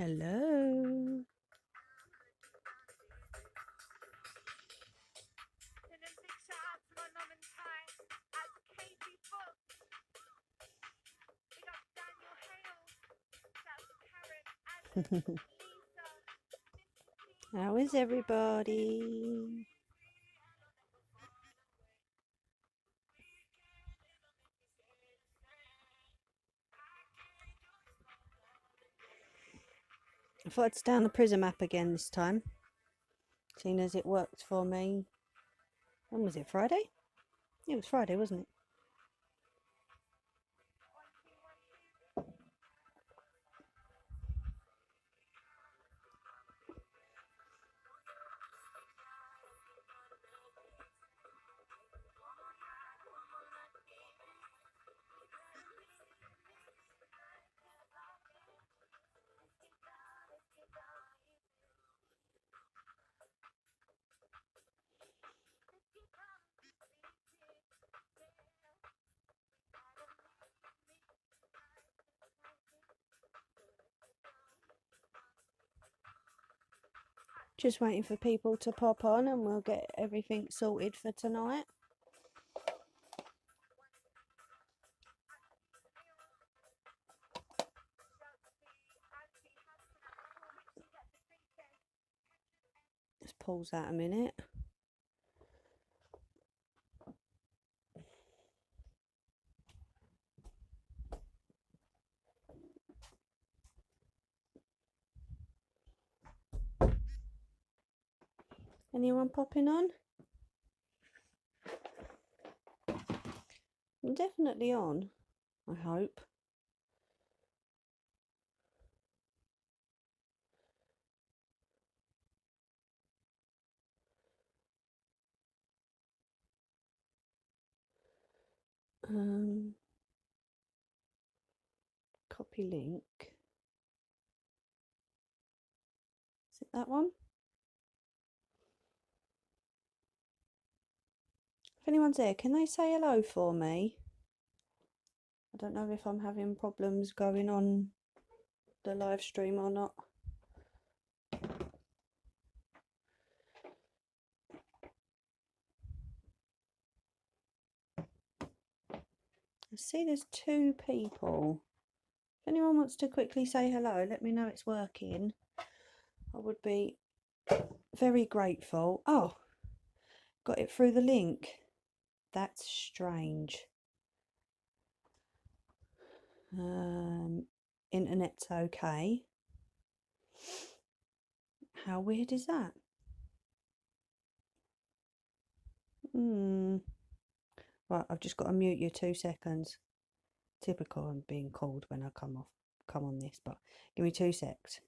Hello. How is everybody? I thought I'd stay on the Prism app again this time, seeing as it worked for me. When was it? Friday? Yeah, it was Friday, wasn't it? Just waiting for people to pop on and we'll get everything sorted for tonight. Let's pause that a minute. Anyone popping on? I'm definitely on, I hope. Copy link. Is it that one? If anyone's there, can they say hello for me? I don't know if I'm having problems going on the live stream or not. I see there's 2 people. If anyone wants to quickly say hello, let me know it's working. I would be very grateful. Oh, got it through the link. That's strange. Internet's okay. How weird is that? Right, I've just got to mute you 2 seconds. Typical, I'm being called when I come on this, but give me 2 secs.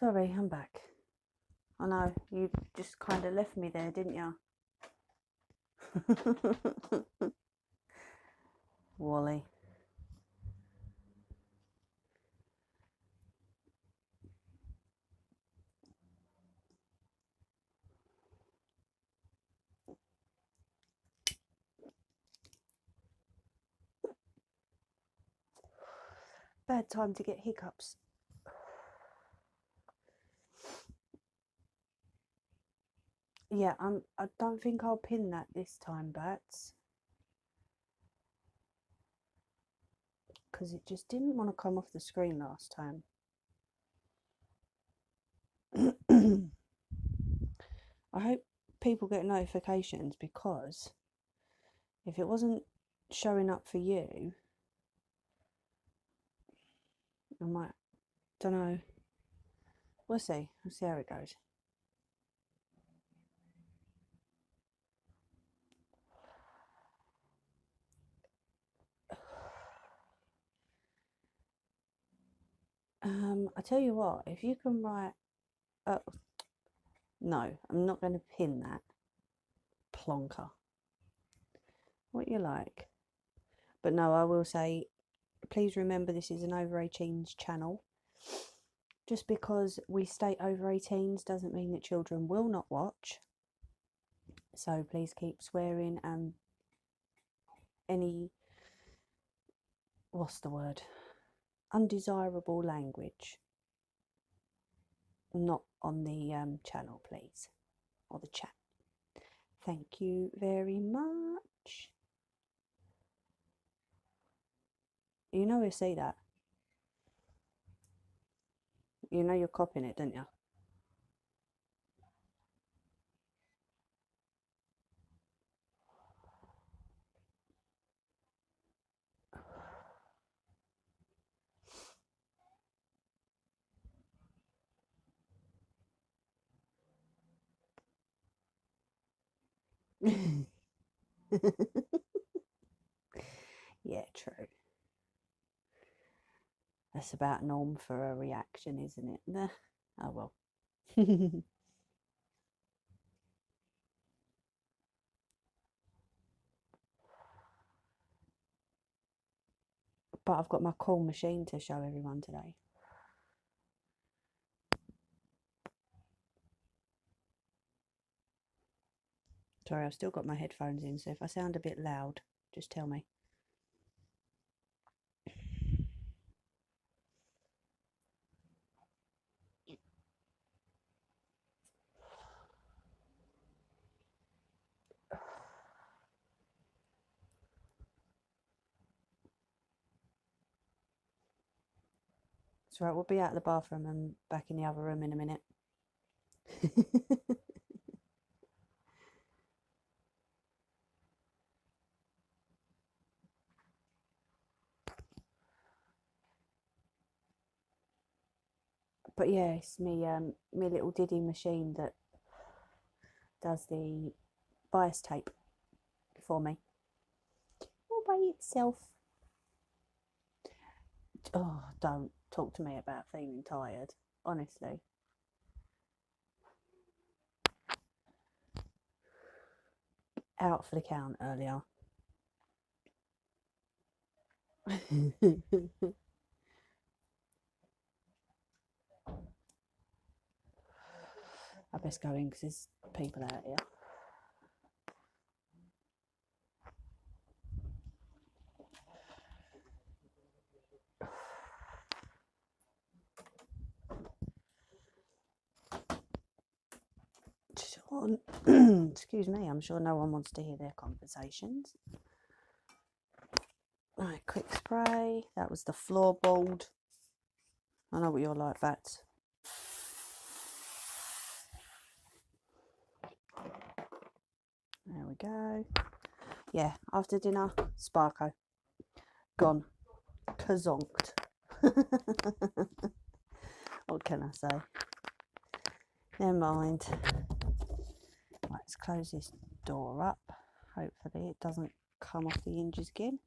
Sorry, I'm back. I know, you just kind of left me there, didn't you? Wally. Bad time to get hiccups. Yeah, I don't think I'll pin that this time, Bats. Because it just didn't want to come off the screen last time. I hope people get notifications, because if it wasn't showing up for you, I might, don't know. We'll see. We'll see how it goes. I tell you what, if you can write, oh, no, I'm not going to pin that. Plonker. What you like. But no, I will say, please remember this is an over 18s channel. Just because we state over 18s doesn't mean that children will not watch. So please keep swearing and any, what's the word? Undesirable language not on the channel, please, or the chat. Thank you very much. You know, we see that. You know you're copying it, don't you? Yeah, true. That's about norm for a reaction, isn't it? Oh well. But I've got my cool machine to show everyone today. Sorry, I've still got my headphones in, so if I sound a bit loud, just tell me. That's right, we'll be out of the bathroom and back in the other room in a minute. But yeah, it's me little Diddy machine that does the bias tape for me all by itself. Oh, don't talk to me about feeling tired, honestly. Out for the count earlier. I best go in because there's people out here. Excuse me, I'm sure no one wants to hear their conversations. Right, quick spray. That was the floorboard. I know what you're like, Bats. There we go. Yeah, after dinner, Sparko. Gone. Kazonked. What can I say? Never mind. Right, let's close this door up. Hopefully it doesn't come off the hinges again.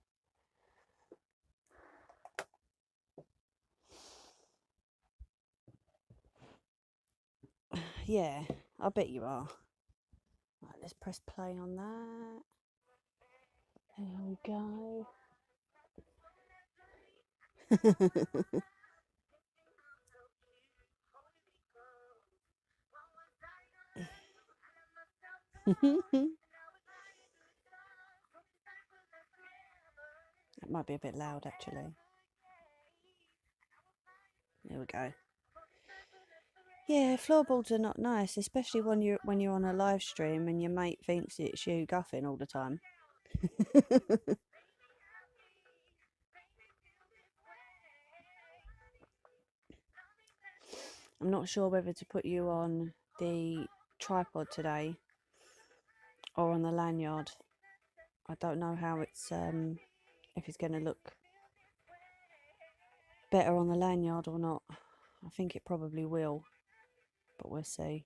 Yeah, I bet you are. Right, let's press play on that. There we go. It might be a bit loud actually. There we go. Yeah, floorboards are not nice, especially when you're on a live stream and your mate thinks it's you guffing all the time. I'm not sure whether to put you on the tripod today or on the lanyard. I don't know how it's if it's going to look better on the lanyard or not. I think it probably will, but we'll see.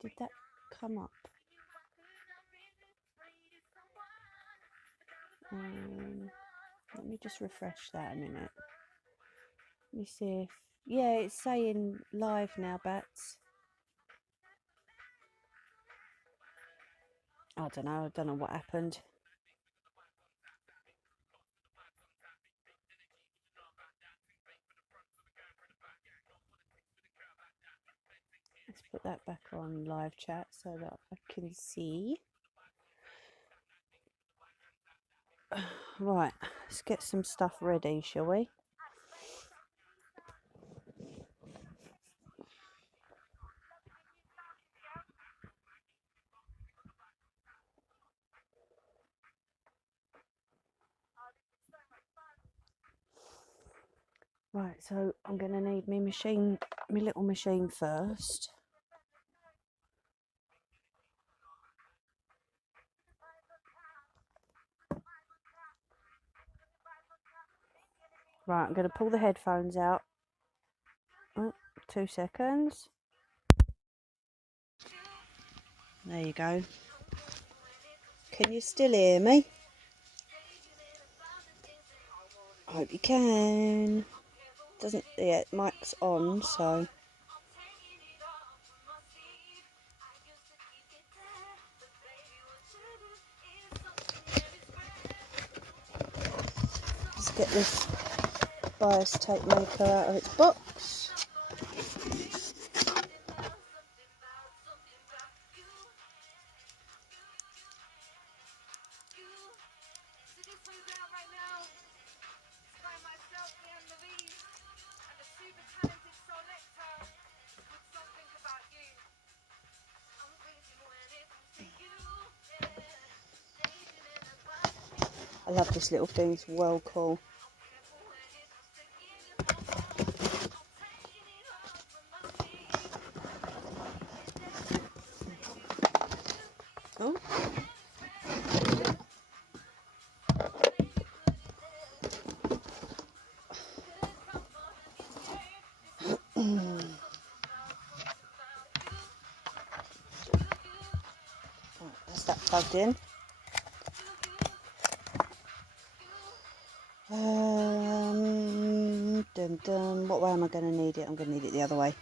Did that come up? Let me just refresh that a minute. Let me see if... Yeah, it's saying live now, Bats. I don't know what happened. Let's put that back on live chat so that I can see. Right, let's get some stuff ready, shall we? Right, so I'm going to need my machine, my little machine first. Right, I'm going to pull the headphones out. Oh, 2 seconds. There you go. Can you still hear me? I hope you can. Doesn't, yeah, mic's on, so. Let's get this bias tape maker out of its box. I love this little thing, it's well cool. Oh. Right, that's that plugged in. Dun dun. What way am I going to need it? I'm going to need it the other way.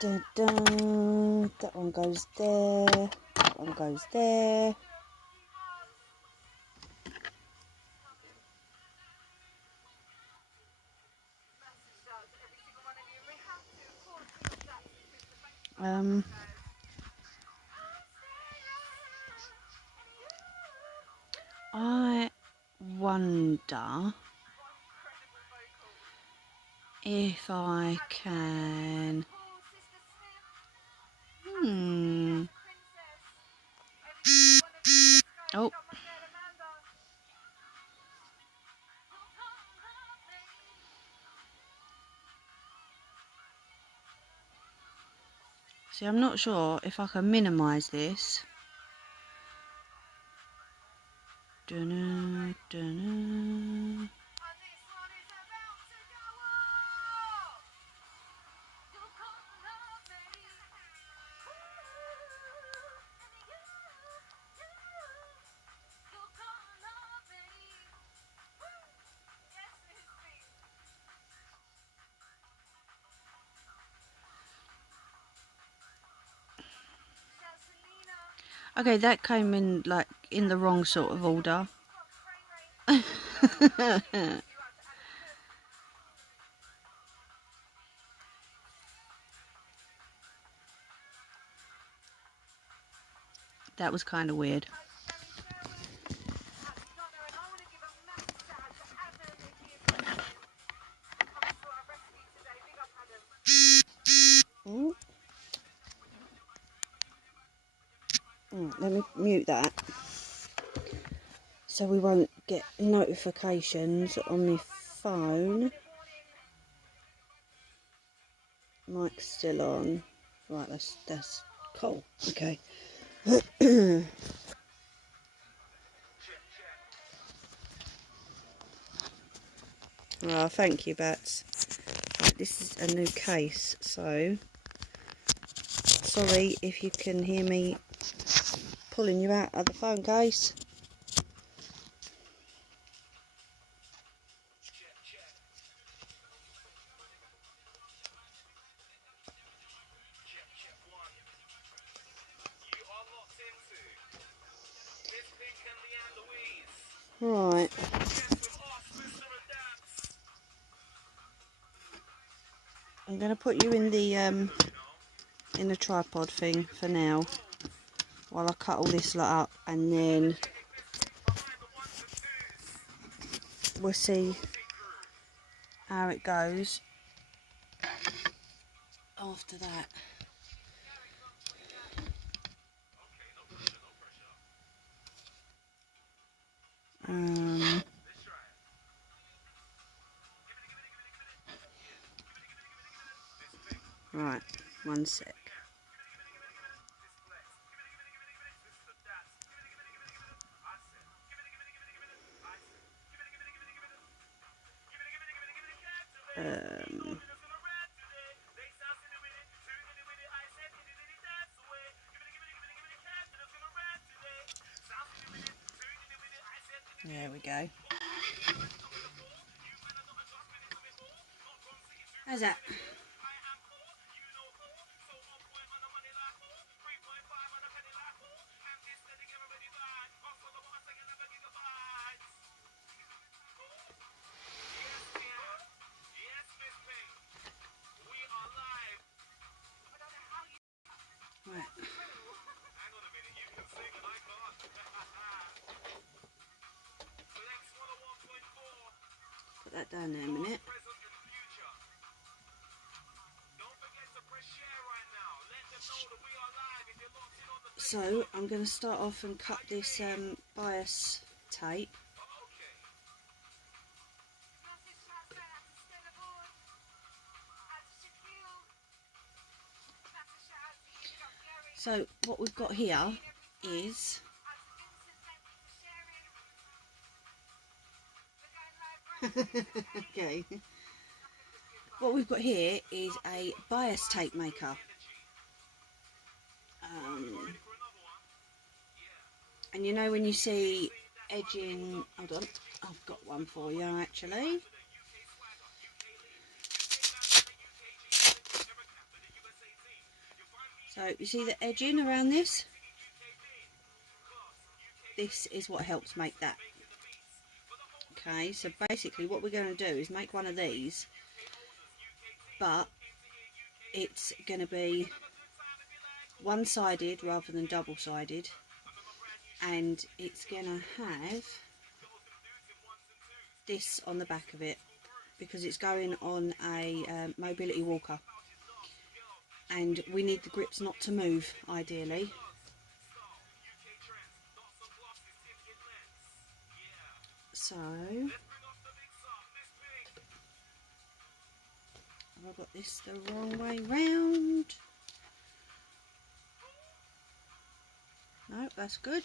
Dun dun. That one goes there. That one goes there. I wonder if I can. Oh. See, I'm not sure if I can minimise this. Dunno, dunno. Okay, that came in like in the wrong sort of order. That was kind of weird. Let me mute that so we won't get notifications on my phone. Mic's still on. Right, that's cool. Okay. Oh, thank you, Bats. Right, this is a new case, so sorry if you can hear me pulling you out of the phone case. Right. I'm going to put you in the tripod thing for now while I cut all this lot up, and then we'll see how it goes after that. Right, one sec. There we go. How's that? Right. Put that down there a minute. So I'm going to start off and cut this bias tape. So what we've got here is okay. What we've got here is a bias tape maker. And you know when you see edging, hold on, I've got one for you actually. So you see the edging around this? This is what helps make that. Okay, so basically what we're going to do is make one of these, but it's going to be one-sided rather than double-sided, and it's going to have this on the back of it because it's going on a mobility walker, and we need the grips not to move ideally. So have I got this the wrong way round? No, that's good.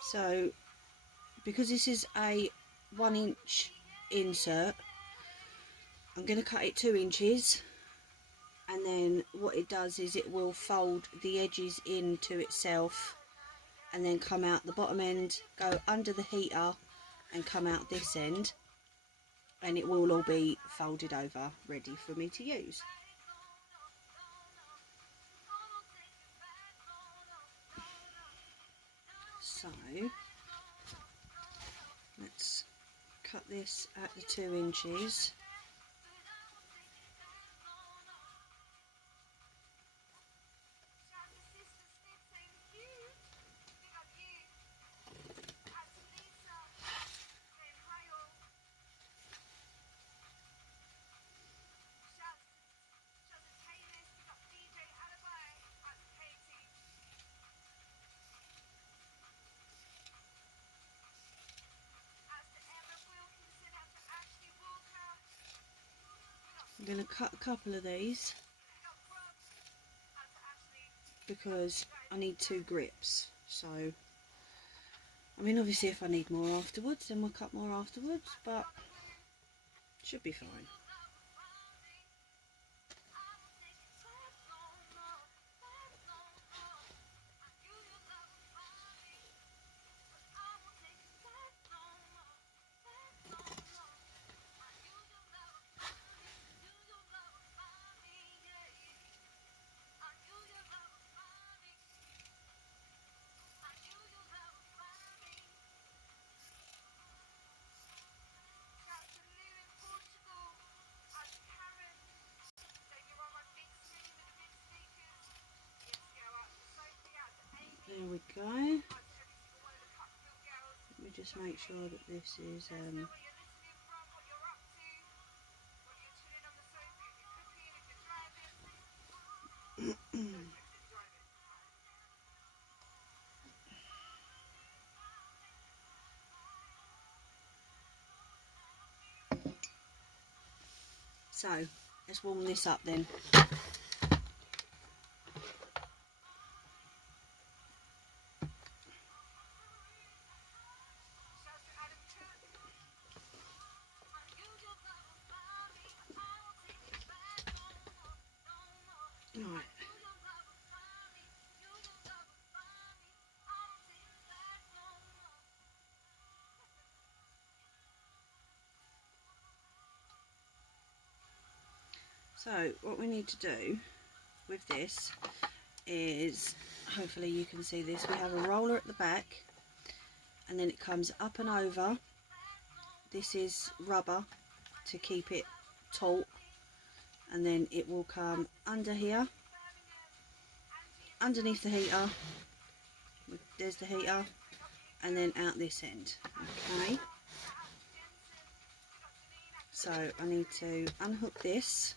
So because this is a 1-inch insert, I'm going to cut it 2 inches, and then what it does is it will fold the edges into itself and then come out the bottom end, go under the heater and come out this end, and it will all be folded over ready for me to use. So let's cut this at the 2 inches. I'm going to cut a couple of these because I need 2 grips. So, I mean, obviously if I need more afterwards, then we'll cut more afterwards, but should be fine. There we go. Let me just make sure that this is so let's warm this up then. Right. So what we need to do with this is, hopefully you can see this, we have a roller at the back and then it comes up and over. This is rubber to keep it taut, and then it will come under here, underneath the heater, there's the heater, and then out this end. Okay, so I need to unhook this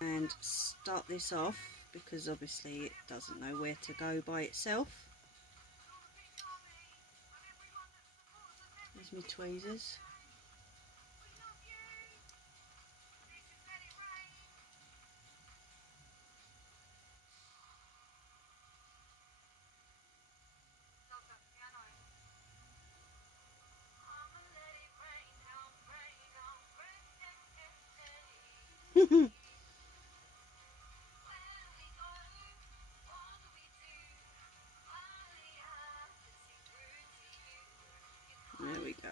and start this off because obviously it doesn't know where to go by itself. There's my tweezers. There we go.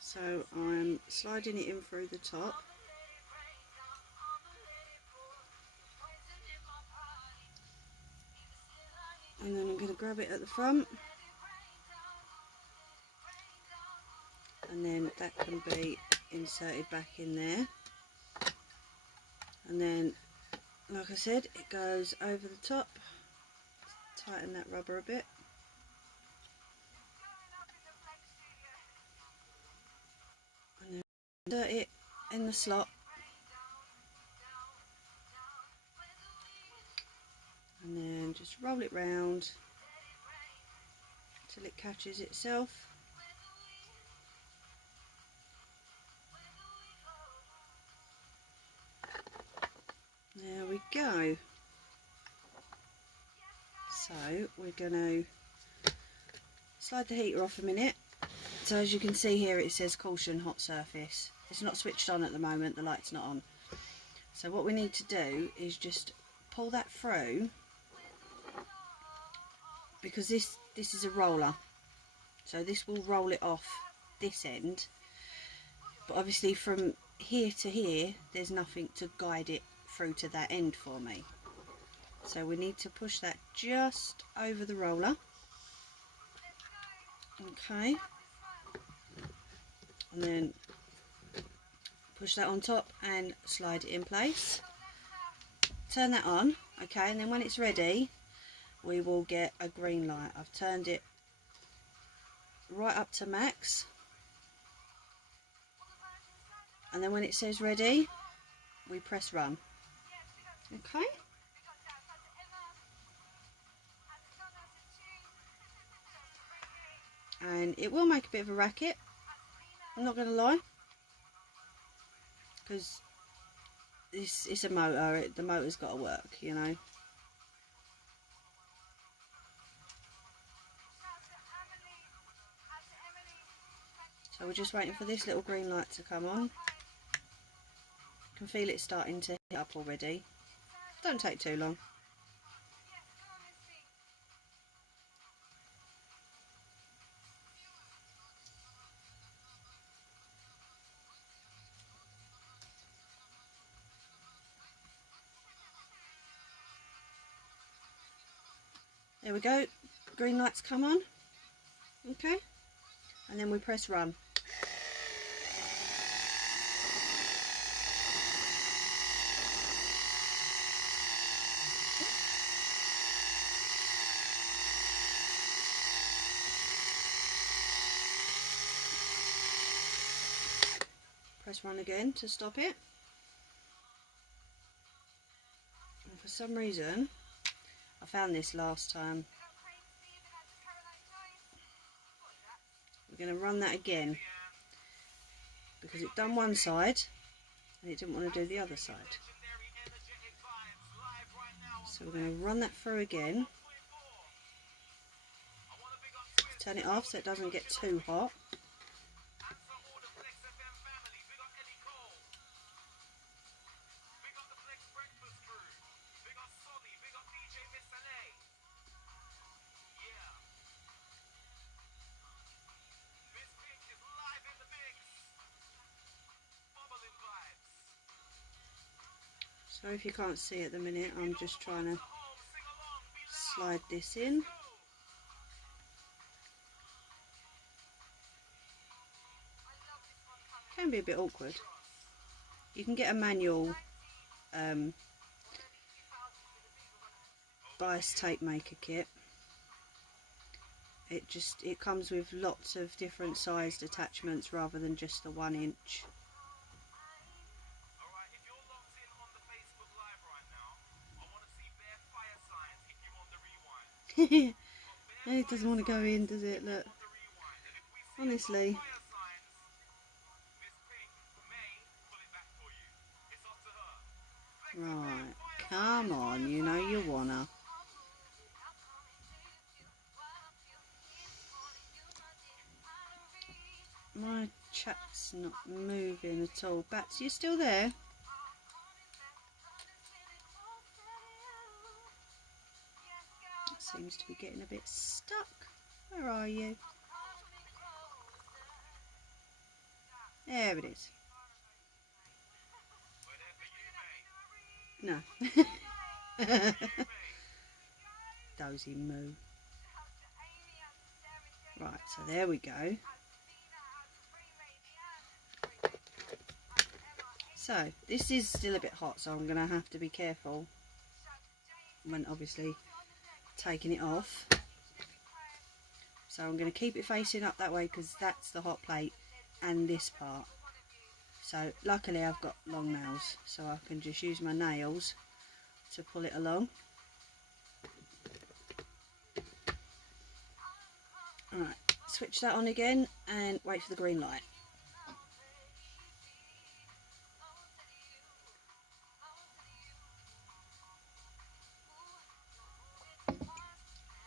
So I'm sliding it in through the top. And then I'm going to grab it at the front. And then that can be inserted back in there. And then, like I said, it goes over the top. Tighten that rubber a bit. And then insert it in the slot. And just roll it round till it catches itself. There we go. So we're going to slide the heater off a minute. So as you can see here, it says caution hot surface. It's not switched on at the moment, the light's not on. So what we need to do is just pull that through, because this is a roller, so this will roll it off this end, but obviously from here to here there's nothing to guide it through to that end for me. So we need to push that just over the roller. Okay, and then push that on top and slide it in place. Turn that on, okay, and then when it's ready we will get a green light. I've turned it right up to max, and then when it says ready we press run. Okay, and it will make a bit of a racket, I'm not going to lie, because it's a motor, the motor's got to work, you know. So we're just waiting for this little green light to come on. You can feel it starting to heat up already. Don't take too long. There we go, green lights come on. Okay, and then we press run. Press run again to stop it. And for some reason, I found this last time. We're going to run that again because it done one side and it didn't want to do the other side. So we're going to run that through again. Turn it off so it doesn't get too hot. So if you can't see at the minute, I'm just trying to slide this in. Can be a bit awkward. You can get a manual bias tape maker kit. It comes with lots of different sized attachments rather than just the 1 inch. It doesn't want to go in, does it? Look, honestly. Right, come on, you know you wanna. My chat's not moving at all. Bats, you still there? Seems to be getting a bit stuck. Where are you? There it is. No. Dozy moo. Right, so there we go. So this is still a bit hot, so I'm going to have to be careful when obviously taking it off. So I'm going to keep it facing up that way because that's the hot plate and this part. So luckily I've got long nails, so I can just use my nails to pull it along. Alright, switch that on again and wait for the green light.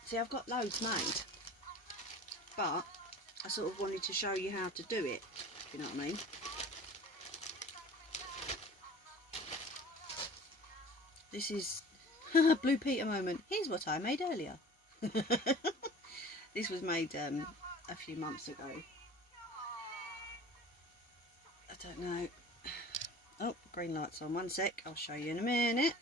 See, I've got loads made, but I sort of wanted to show you how to do it, if you know what I mean. This is Blue Peter moment. Here's what I made earlier. This was made a few months ago. I don't know. Oh, green light's on. One sec, I'll show you in a minute.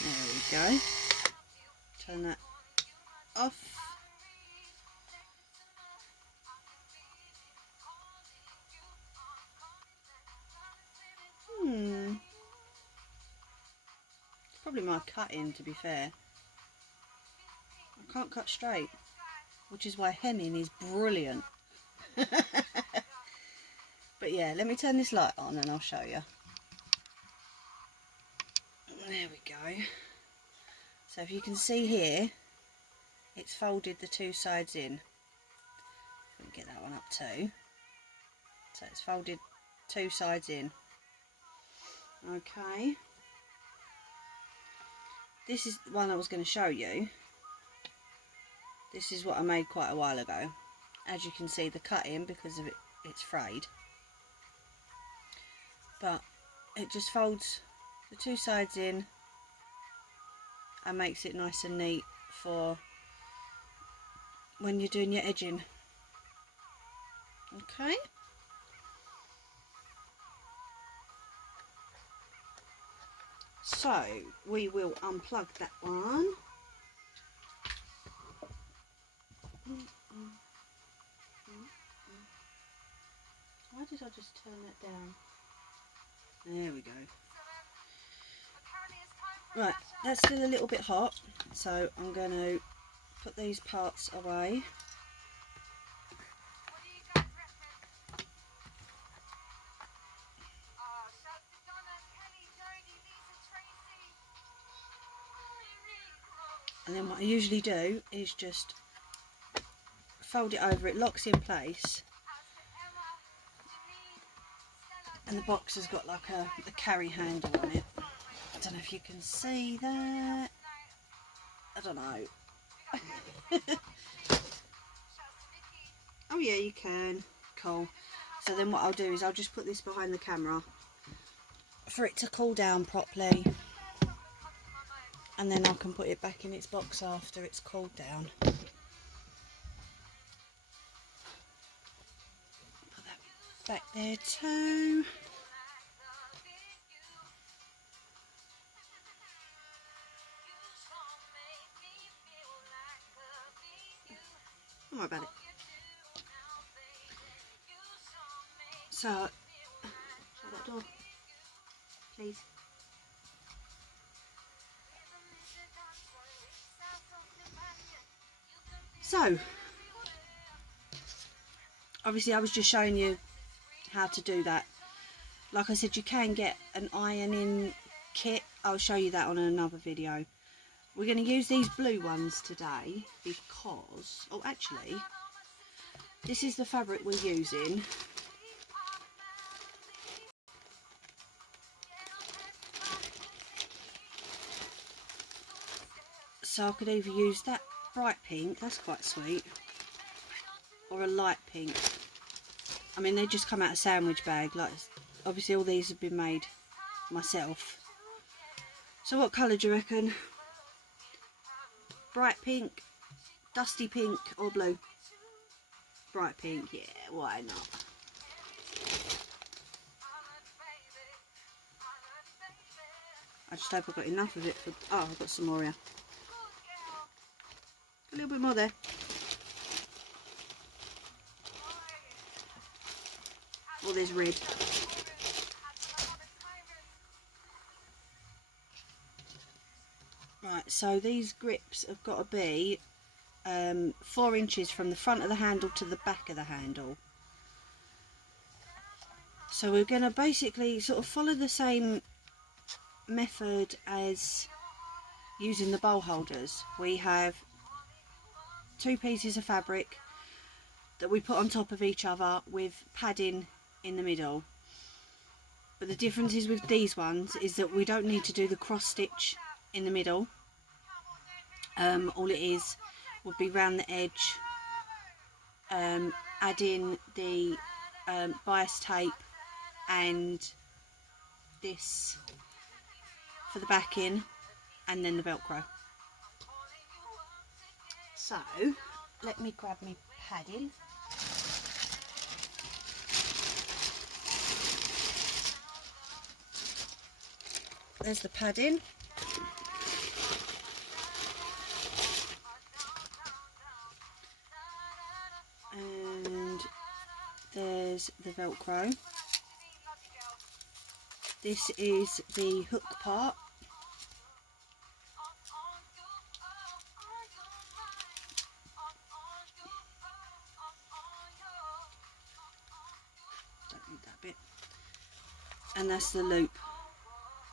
There we go. Turn that off. Probably my cutting, to be fair. I can't cut straight, which is why hemming is brilliant. But yeah, let me turn this light on and I'll show you. There we go. So if you can see here, it's folded the two sides in. Let me get that one up too. So it's folded two sides in. Okay. This is the one I was going to show you. This is what I made quite a while ago. As you can see, the cutting, because of it, it's frayed. But it just folds the two sides in and makes it nice and neat for when you're doing your edging. Okay. So we will unplug that one. Why did I just turn that down? There we go. Right, that's still a little bit hot, so I'm going to put these parts away. And then what I usually do is just fold it over, it locks in place. And the box has got like a carry handle on it. I don't know if you can see that. I don't know. Oh yeah, you can. Cool. So then what I'll do is I'll just put this behind the camera for it to cool down properly. And then I can put it back in its box after it's cooled down. Put that back there too. Don't worry about it. So, shut that door, please. So, obviously I was just showing you how to do that. Like I said, you can get an ironing kit. I'll show you that on another video. We're going to use these blue ones today because, oh actually, this is the fabric we're using. So I could either use that bright pink, that's quite sweet, or a light pink. I mean, they just come out of a sandwich bag. Like, obviously all these have been made myself. So what colour do you reckon? Bright pink, dusty pink, or blue? Bright pink, yeah, why not? I just hope I've got enough of it for... Oh, I've got some more here. A little bit more there. Oh, there's red. Right, so these grips have got to be 4 inches from the front of the handle to the back of the handle. So we're going to basically sort of follow the same method as using the bowl holders. We have 2 pieces of fabric that we put on top of each other with padding in the middle. But the difference is with these ones is that we don't need to do the cross stitch in the middle. All it is would be round the edge, adding the bias tape and this for the backing, and then the Velcro. So let me grab my padding. There's the padding. And there's the Velcro. This is the hook part. Don't need that bit. And that's the loop.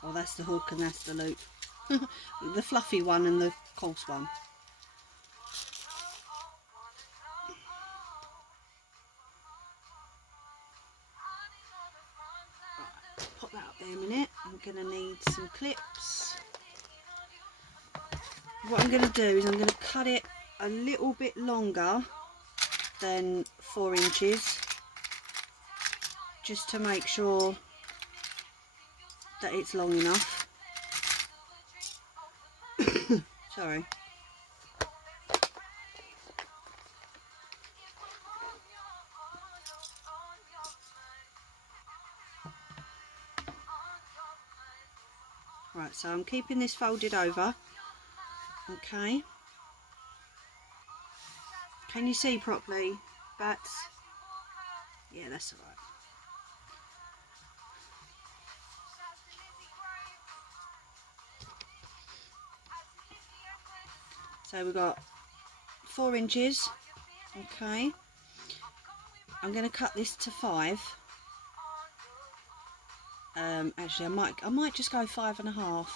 Well, that's the hook and that's the loop. The fluffy one and the coarse one. Right, pop that up there a minute. I'm going to need some clips. What I'm going to do is I'm going to cut it a little bit longer than 4 inches, just to make sure that it's long enough. Sorry. Right, so I'm keeping this folded over. Okay. Can you see properly, Bats? Yeah, that's alright. So we've got 4 inches. Okay. I'm going to cut this to 5. Actually, I might just go 5.5,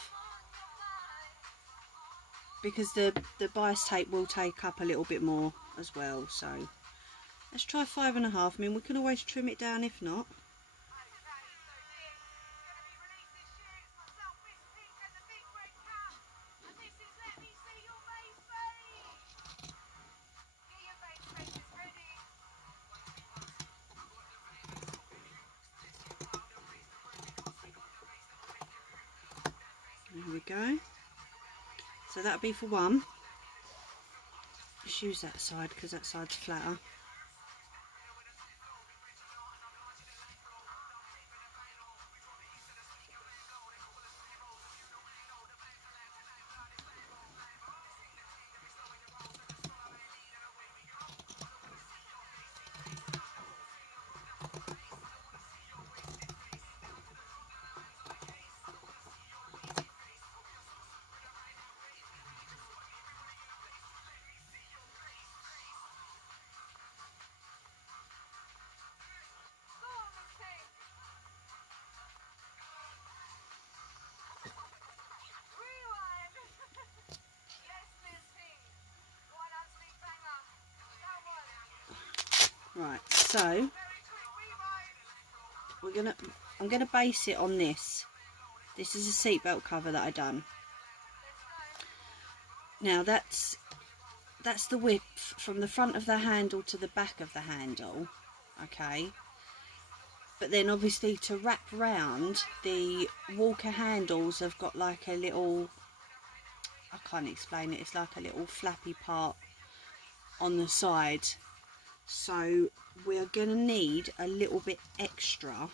because the bias tape will take up a little bit more as well. So let's try 5.5. I mean, we can always trim it down if not. There we go. So that'll be for one. Just use that side because that side's flatter. Right, so I'm gonna base it on this. This is a seatbelt cover that I done. Now that's the width from the front of the handle to the back of the handle. Okay. But then obviously to wrap round, the Walker handles have got like a little, I can't explain it, it's like a little flappy part on the side. So we're going to need a little bit extra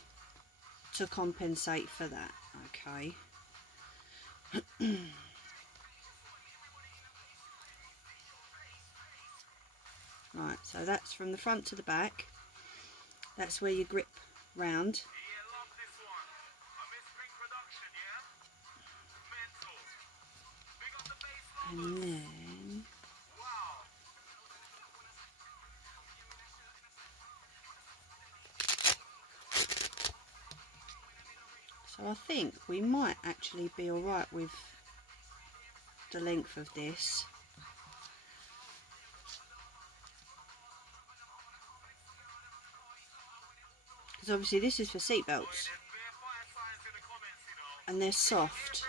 to compensate for that. Okay. Right, so that's from the front to the back. That's where you grip round. And then So I think we might actually be alright with the length of this. Because obviously this is for seat belts. And they're soft.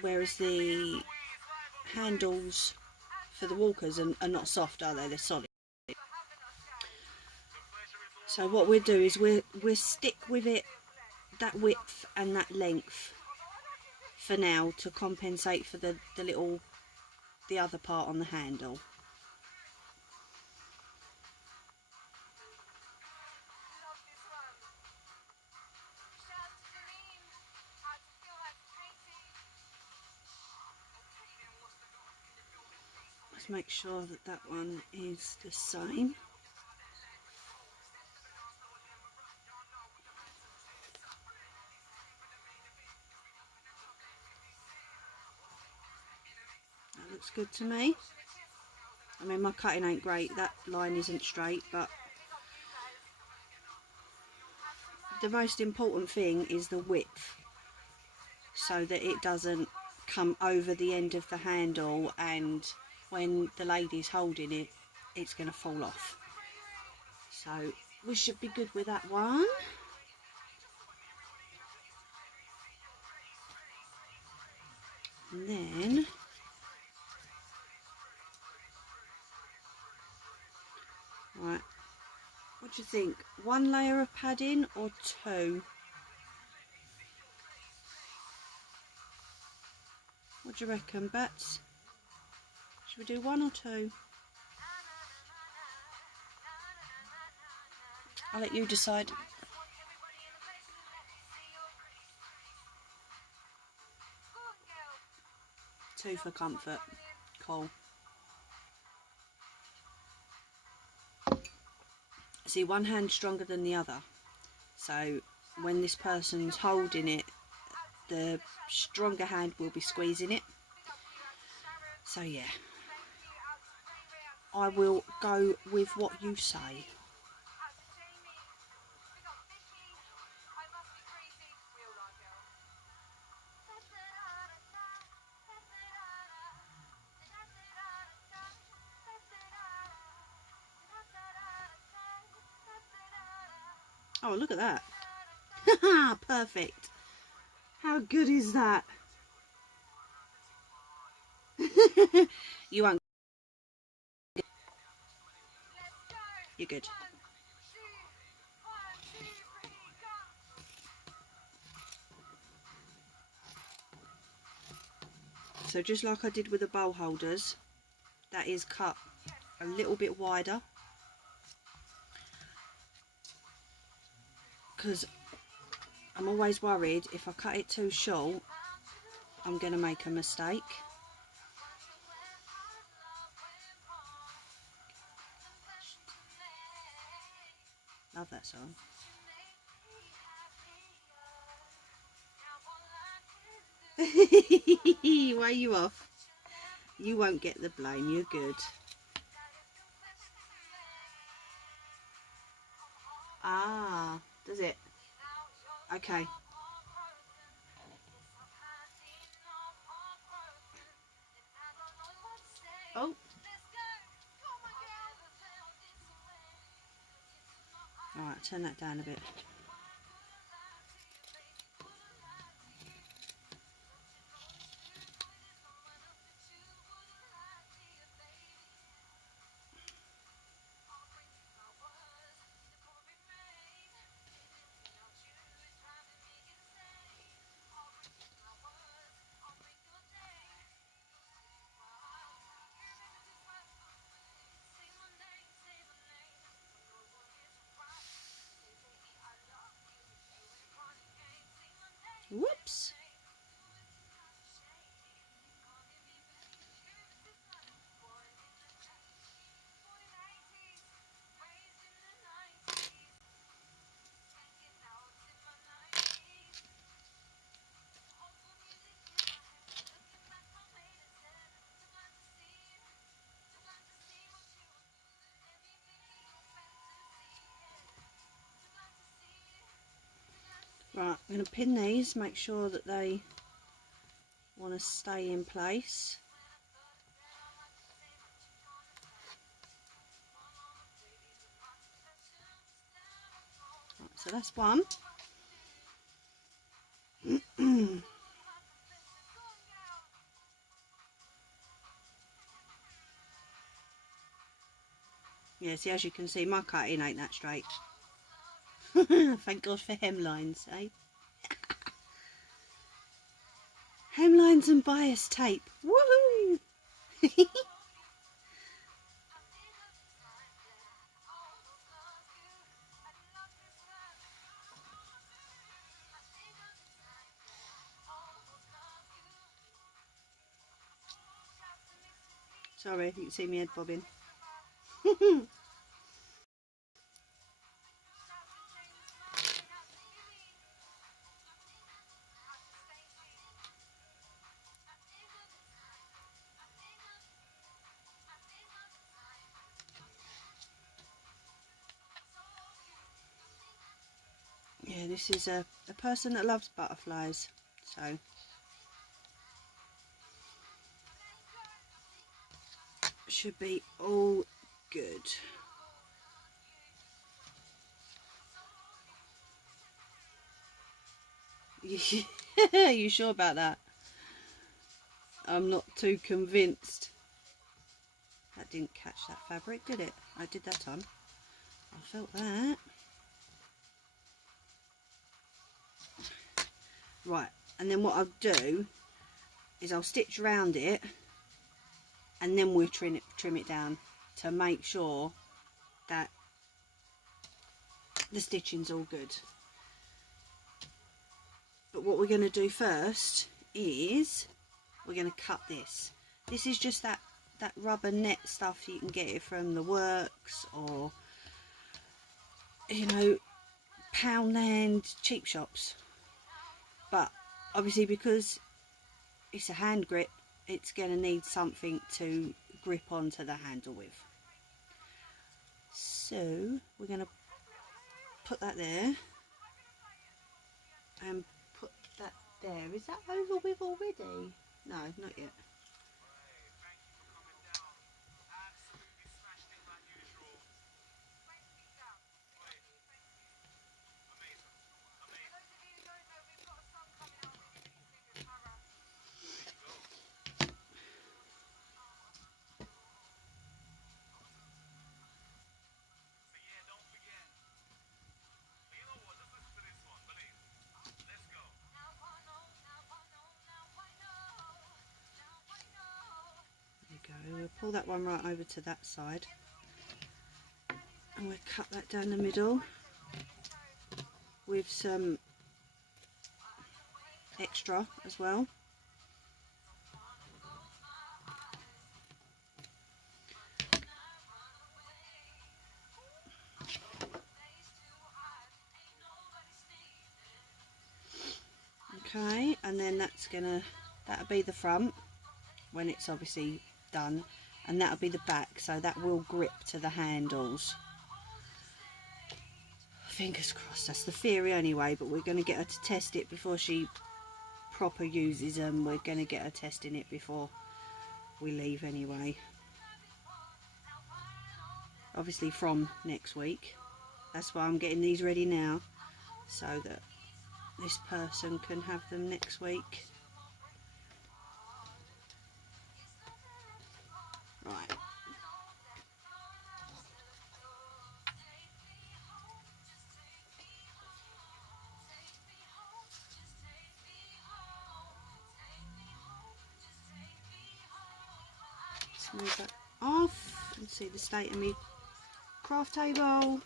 Whereas the handles for the walkers are not soft, are they? They're solid. So what we'll do is we'll stick with it, that width and that length for now, to compensate for the other part on the handle. Let's make sure that that one is the same. That looks good to me. I mean, my cutting ain't great, that line isn't straight, but the most important thing is the width, so that it doesn't come over the end of the handle, and when the lady's holding it, it's going to fall off. So we should be good with that one. And then right, what do you think? One layer of padding or two? What do you reckon, Bats? Should we do one or two? I'll let you decide. Two for comfort. Cool. See, one hand's stronger than the other. So when this person's holding it, the stronger hand will be squeezing it. So yeah, I will go with what you say. Oh, look at that. Perfect. How good is that? You won't. You're good. So just like I did with the bowl holders, that is cut a little bit wider, because I'm always worried if I cut it too short, I'm going to make a mistake. Love that song. Why are you off? You won't get the blame, you're good. Ah, does it? Okay. Oh. Alright, turn that down a bit. Right, I'm going to pin these, make sure that they want to stay in place. Right, so that's one. Yeah, see, as you can see, my cutting ain't that straight. Thank God for hemlines, eh? Hemlines and bias tape. Woohoo! Sorry, you can see me head bobbing. Yeah, this is a person that loves butterflies, so should be all good. You sure about that? I'm not too convinced. That didn't catch that fabric, did it? I did that time. I felt that. Right, and then what I'll do is I'll stitch around it and then we'll trim it down to make sure that the stitching's all good. But what we're going to do first is we're going to cut this. This is just that rubber net stuff you can get it from the works or, you know, Poundland cheap shops. But obviously because it's a hand grip, it's going to need something to grip onto the handle with. So we're going to put that there and put that there. Is that over with already? No, not yet. We'll pull that one right over to that side and we'll cut that down the middle with some extra as well. Okay, and then that'll be the front when it's obviously done, and that'll be the back, so that will grip to the handles. Fingers crossed, that's the theory anyway, but we're going to get her to test it before she proper uses them. We're going to get her testing it before we leave anyway. Obviously from next week. That's why I'm getting these ready now, so that this person can have them next week. Right. Let's move that off and see the state of me craft table.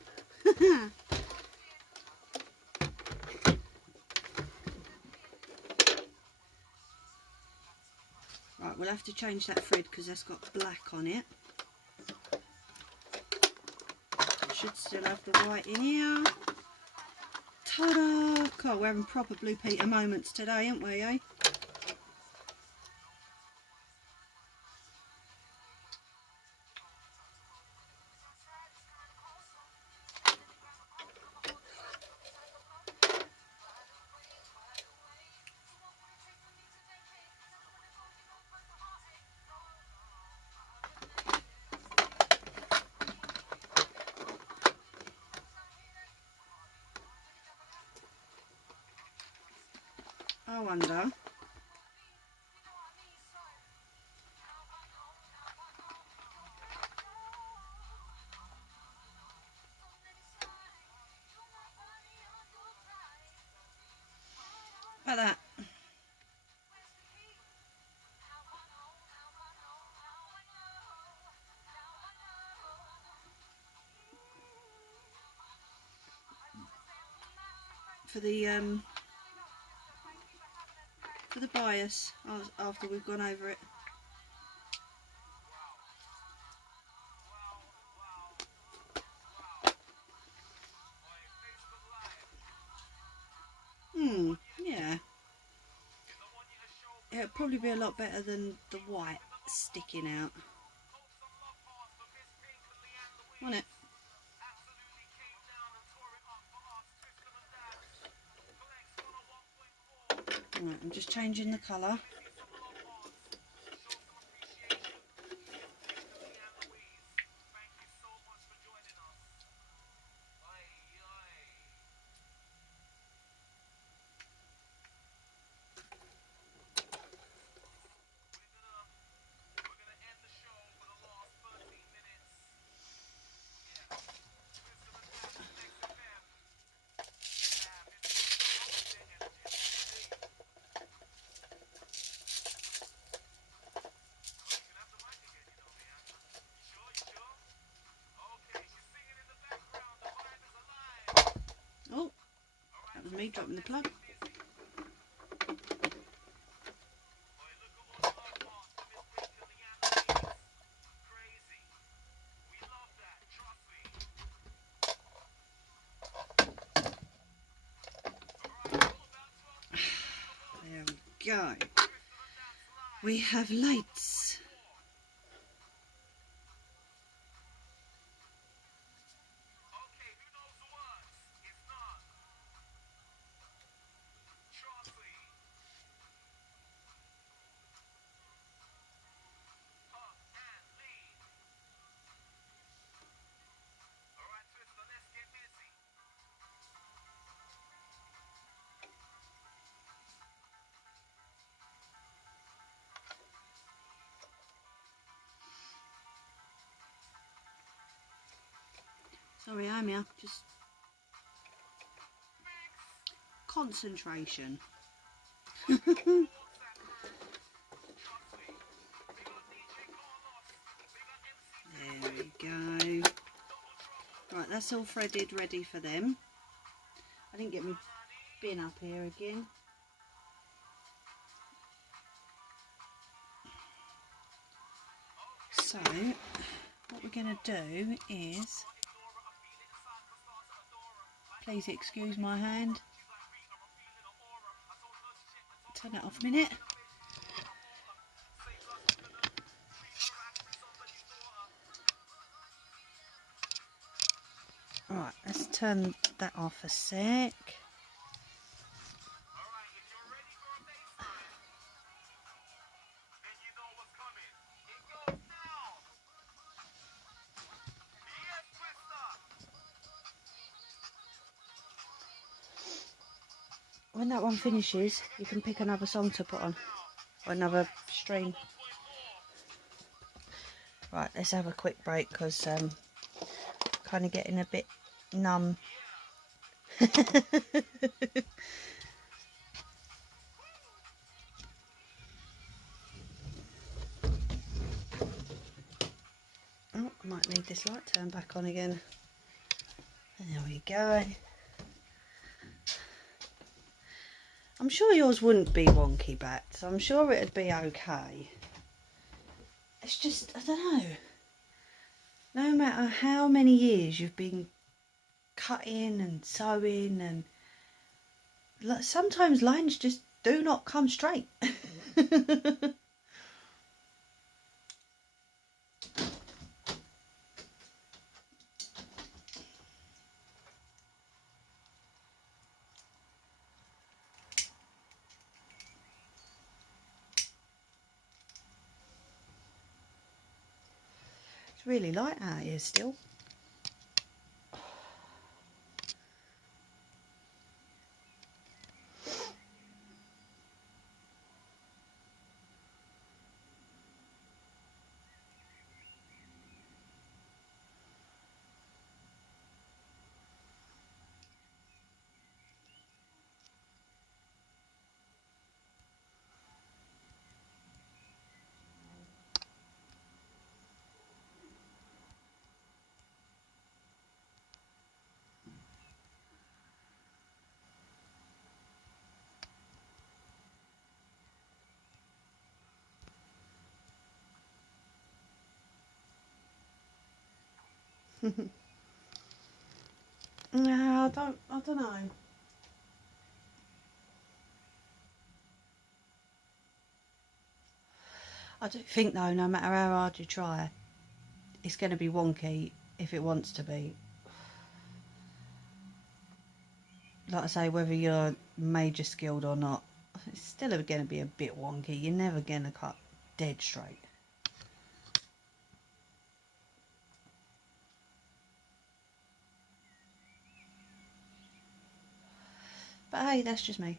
Right, we'll have to change that thread because that's got black on it. Should still have the white in here. Ta-da! God, we're having proper Blue Peter moments today, aren't we, eh? under. Like that. For the bias after we've gone over it. Yeah. It'll probably be a lot better than the white sticking out. Won't it? Right, I'm just changing the colour. Oh, that was me dropping the plug. There we go. We have lights. Sorry, I'm here. Just concentration. There we go. Right, that's all threaded, ready for them. I didn't get my bin up here again. So, what we're going to do is, please excuse my hand, turn it off a minute. Right, let's turn that off a sec. When that one finishes, you can pick another song to put on, or another stream. Right, let's have a quick break because kind of getting a bit numb. Oh, I might need this light turned back on again. There we go. I'm sure yours wouldn't be wonky back, so I'm sure it'd be okay. It's just, I don't know. No matter how many years you've been cutting and sewing, and sometimes lines just do not come straight. It's really light out here still. No, I don't know. I do think though, no matter how hard you try, it's going to be wonky if it wants to be. Like I say, whether you're major skilled or not, it's still going to be a bit wonky. You're never going to cut dead straight. But hey, that's just me.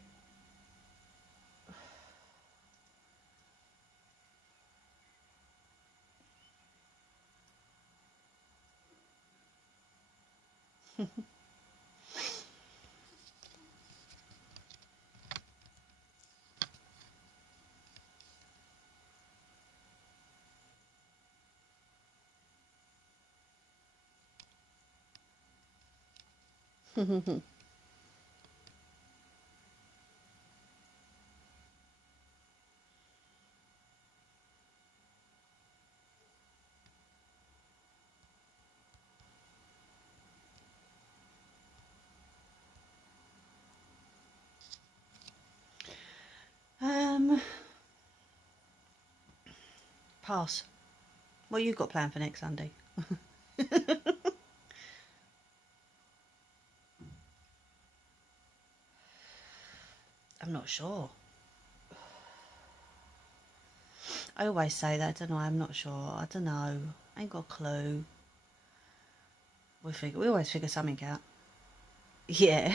Pass. What you got planned for next Sunday? I'm not sure. I always say that, don't I? I'm not sure. I don't know. I ain't got a clue. We always figure something out. Yeah.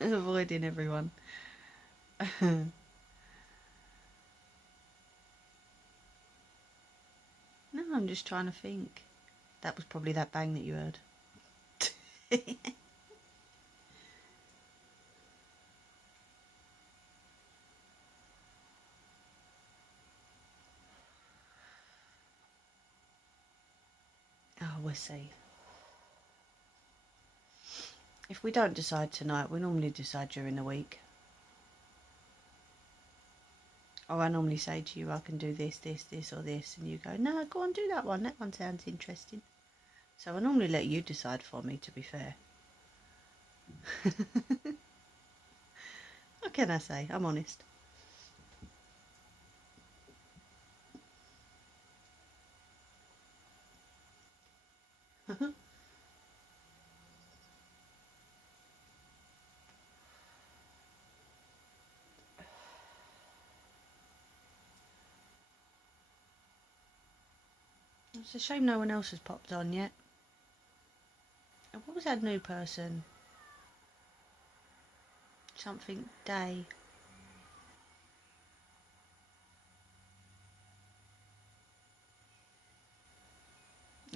Avoiding everyone. No, I'm just trying to think. That was probably that bang that you heard. Oh, we'll see. If we don't decide tonight, we normally decide during the week. Or I normally say to you, I can do this, this, this, or this, and you go, no, go on, do that one. That one sounds interesting. So I normally let you decide for me, to be fair. What can I say? I'm honest. It's a shame no one else has popped on yet. What was that new person? Something Day.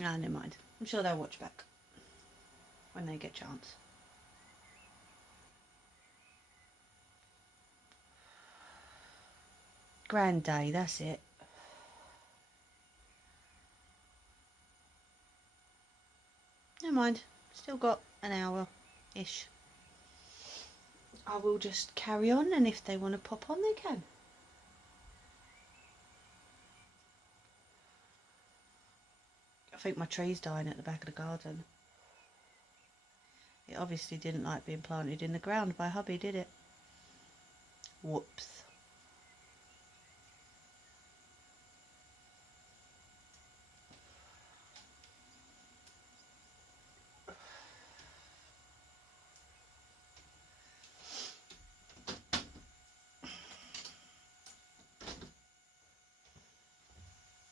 Ah, never mind. I'm sure they'll watch back when they get a chance. Grand Day, that's it. Never mind. Still got an hour-ish. I will just carry on, and if they want to pop on, they can. I think my tree's dying at the back of the garden. It obviously didn't like being planted in the ground by hubby, did it? Whoops.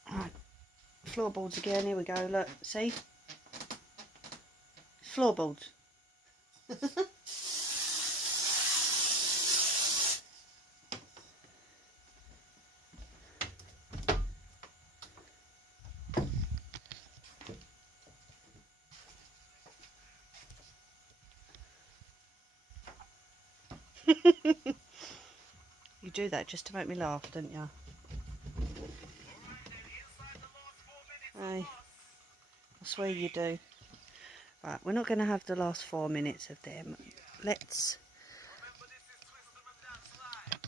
Right, floorboards again, here we go, look, see? Floorboards. You do that just to make me laugh, don't you? Aye. I swear you do. Right, we're not going to have the last 4 minutes of them. Let's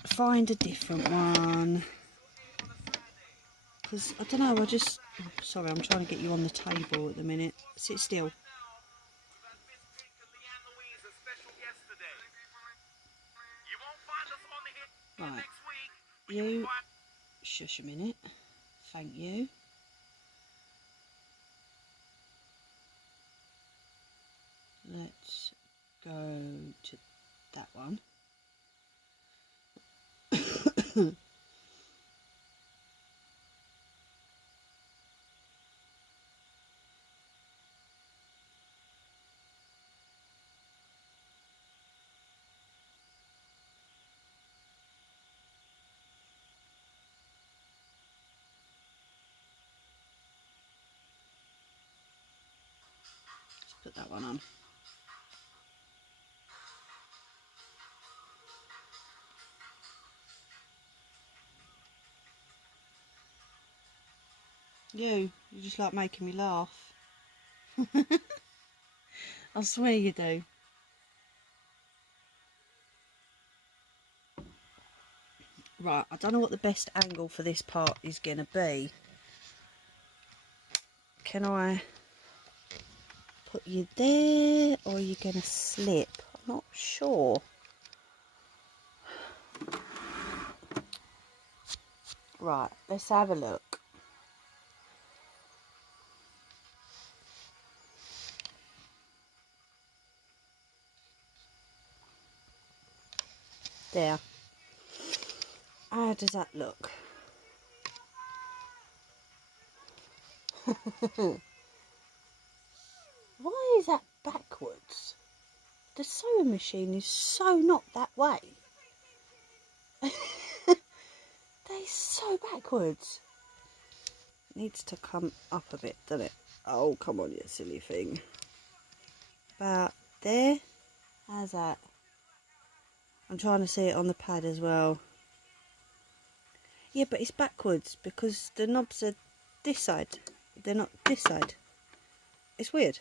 find a different one. because I don't know, sorry, I'm trying to get you on the table at the minute. Sit still. Right, you shush a minute. Thank you. Let's go to that one. Let's put that one on. You just like making me laugh. I swear you do. Right, I don't know what the best angle for this part is going to be. Can I put you there, or are you going to slip? I'm not sure. Right, let's have a look. There. How does that look? Why is that backwards? The sewing machine is so not that way. They're so backwards. Needs to come up a bit, doesn't it? Oh, come on, you silly thing. About there. How's that? I'm trying to see it on the pad as well. Yeah, but it's backwards because the knobs are this side. They're not this side. It's weird.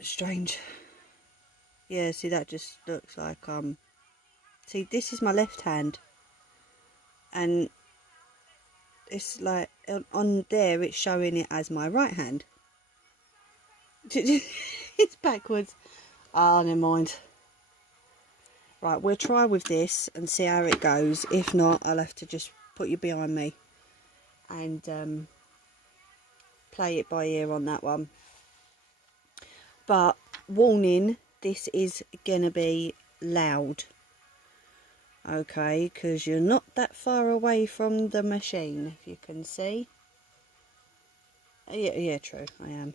Strange. Yeah, see, that just looks like see, this is my left hand, and it's like on there it's showing it as my right hand. It's backwards. Ah, never mind. Right, we'll try with this and see how it goes. If not, I'll have to just put you behind me and play it by ear on that one. But warning, this is gonna be loud. Okay, because you're not that far away from the machine, if you can see. Yeah, true, I am.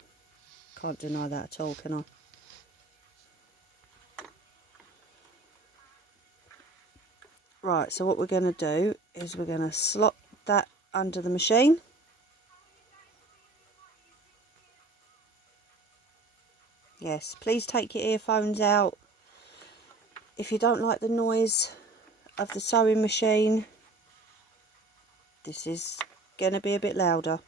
Can't deny that at all, can I? Right, so what we're going to do is we're going to slot that under the machine. Yes, please take your earphones out. If you don't like the noise of the sewing machine, this is going to be a bit louder.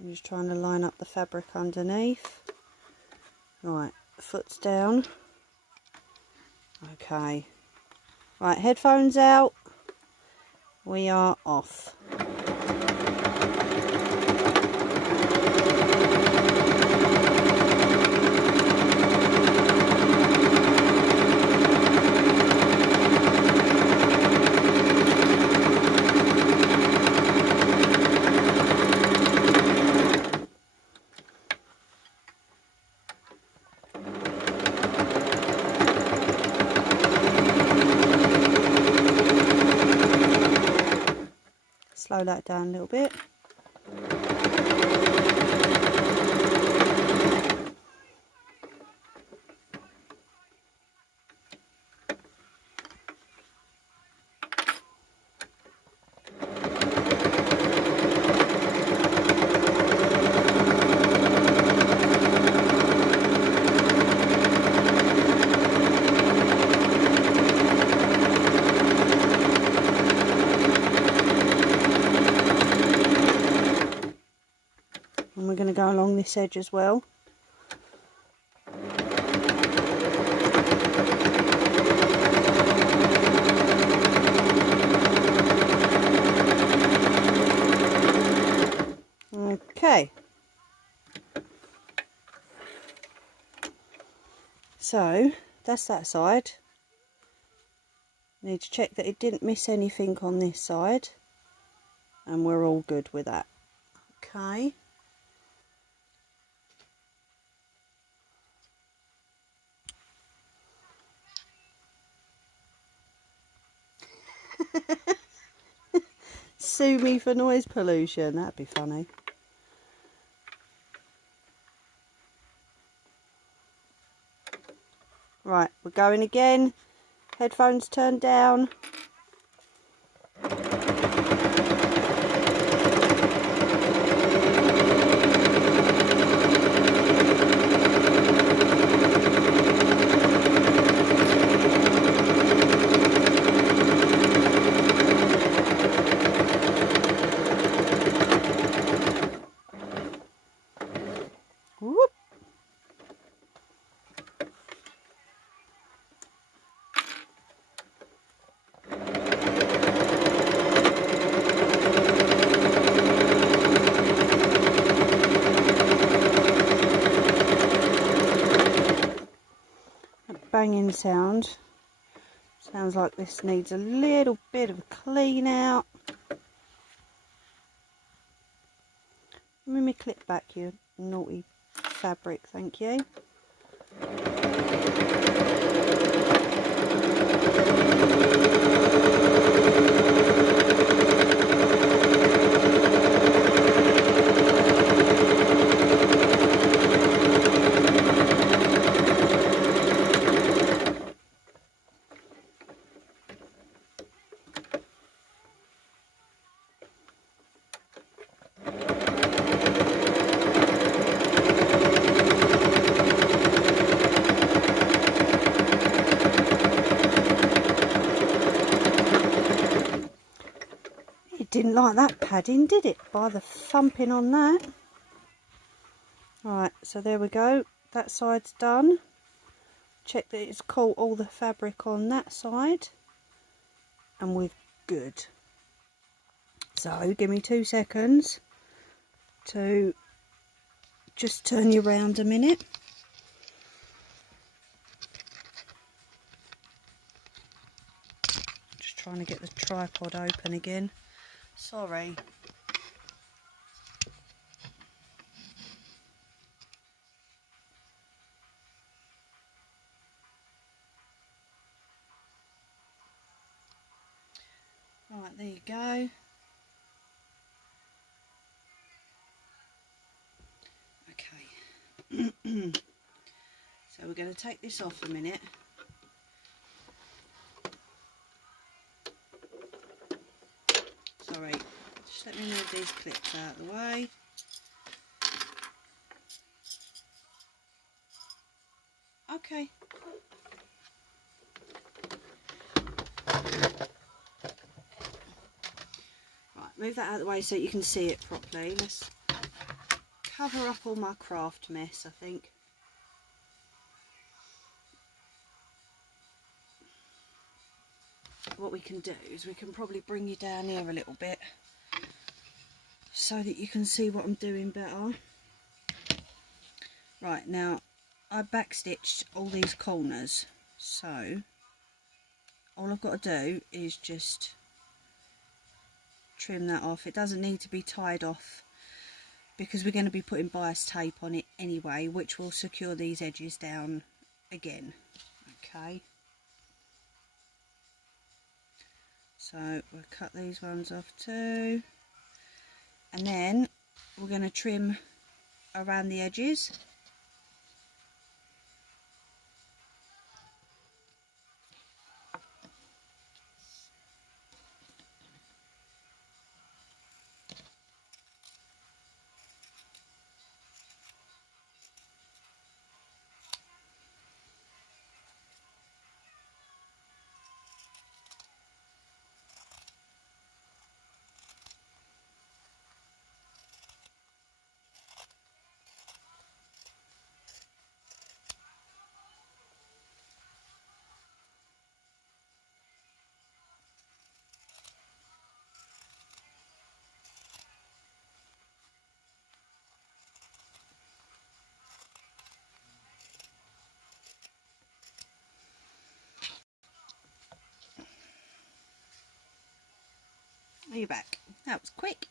I'm just trying to line up the fabric underneath. Right, foot's down. Okay. Right, headphones out. We are off. Slow that down a little bit. along this edge as well. Okay, so that's that side. Need to check that it didn't miss anything on this side, and we're all good with that. Okay. Sue me for noise pollution, that'd be funny. Right, we're going again. Headphones turned down. Whoop. Banging sound. Sounds like this needs a little bit of a clean out. Give me my clip back, you naughty fabric, thank you. Didn't like that padding, did it? By the thumping on that. Right, so there we go. That side's done. Check that it's caught all the fabric on that side. And we're good. So, give me 2 seconds to just turn you round a minute. Just trying to get the tripod open again. Sorry. Right, there you go. Okay. So we're going to take this off a minute. Sorry, just let me move these clips out of the way. Okay. Right, move that out of the way so you can see it properly. Let's cover up all my craft mess, I think. What we can do is we can probably bring you down here a little bit so that you can see what I'm doing better. Right, now I backstitched all these corners, so all I've got to do is just trim that off. It doesn't need to be tied off because we're going to be putting bias tape on it anyway, which will secure these edges down again. Okay, so we'll cut these ones off too, and then we're going to trim around the edges. Are you back? That was quick.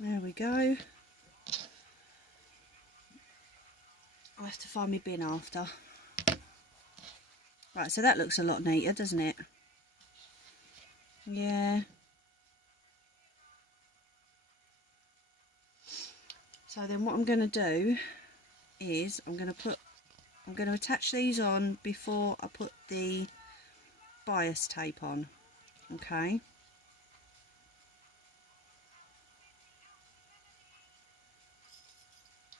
There we go. I'll have to find my bin after. Right, so that looks a lot neater, doesn't it? Yeah. So then what I'm going to do is I'm going to attach these on before I put the bias tape on. Okay.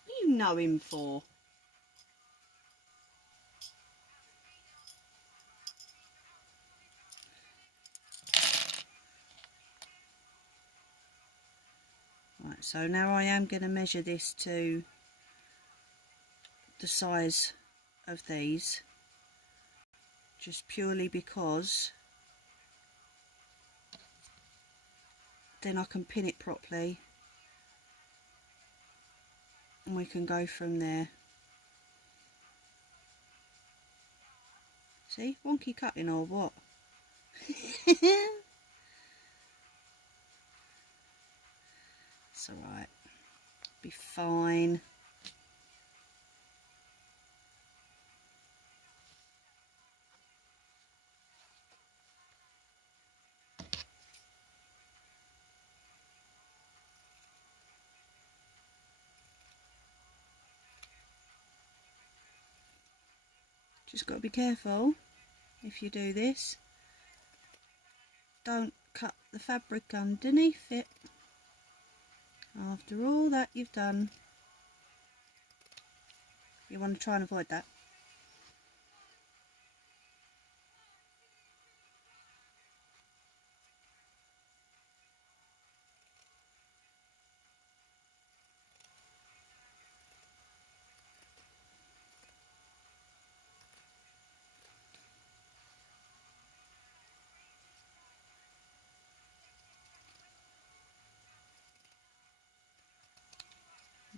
What do you know him for? Right, so now I am going to measure this to the size of these, just purely because then I can pin it properly and we can go from there. See, wonky cutting or what? It's alright, be fine. Just got to be careful if you do this. Don't cut the fabric underneath it. After all that you've done, you want to try and avoid that.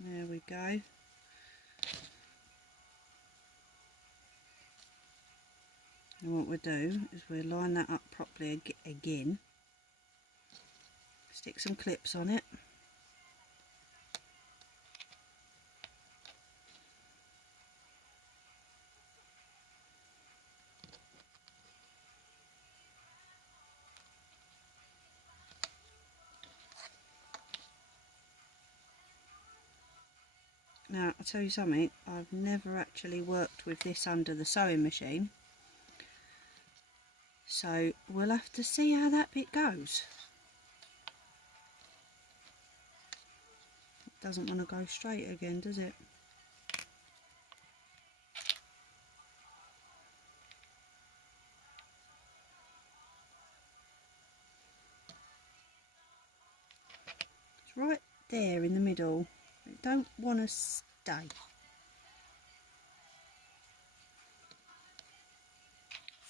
There we go. And what we'll do is we'll line that up properly again. Stick some clips on it. Now, I'll tell you something, I've never actually worked with this under the sewing machine, so we'll have to see how that bit goes. It doesn't want to go straight again, does it? It's right there in the middle. It don't want to stay.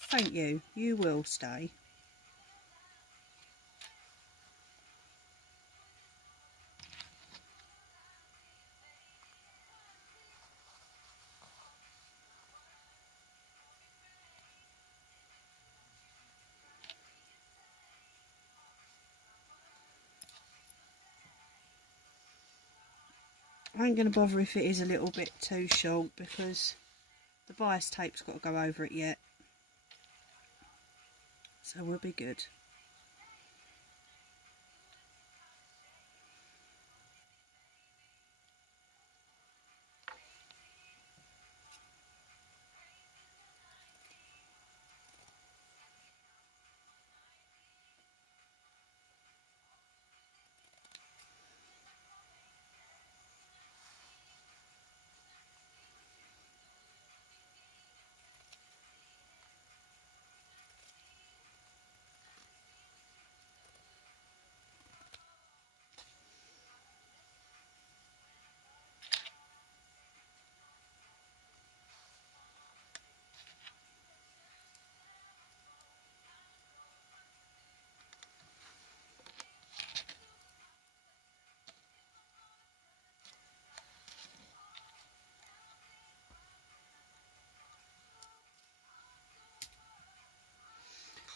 Thank you, you will stay. I ain't going to bother if it is a little bit too short because the bias tape's got to go over it yet. So we'll be good.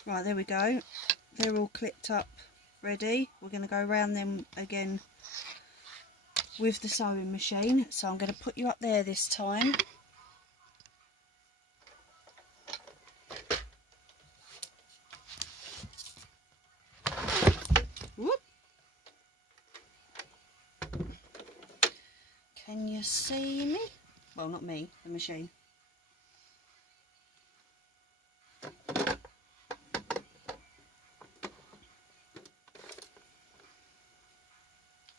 Right, there we go. They're all clipped up, ready. We're going to go around them again with the sewing machine. So I'm going to put you up there this time. Whoop. Can you see me? Well, not me, the machine.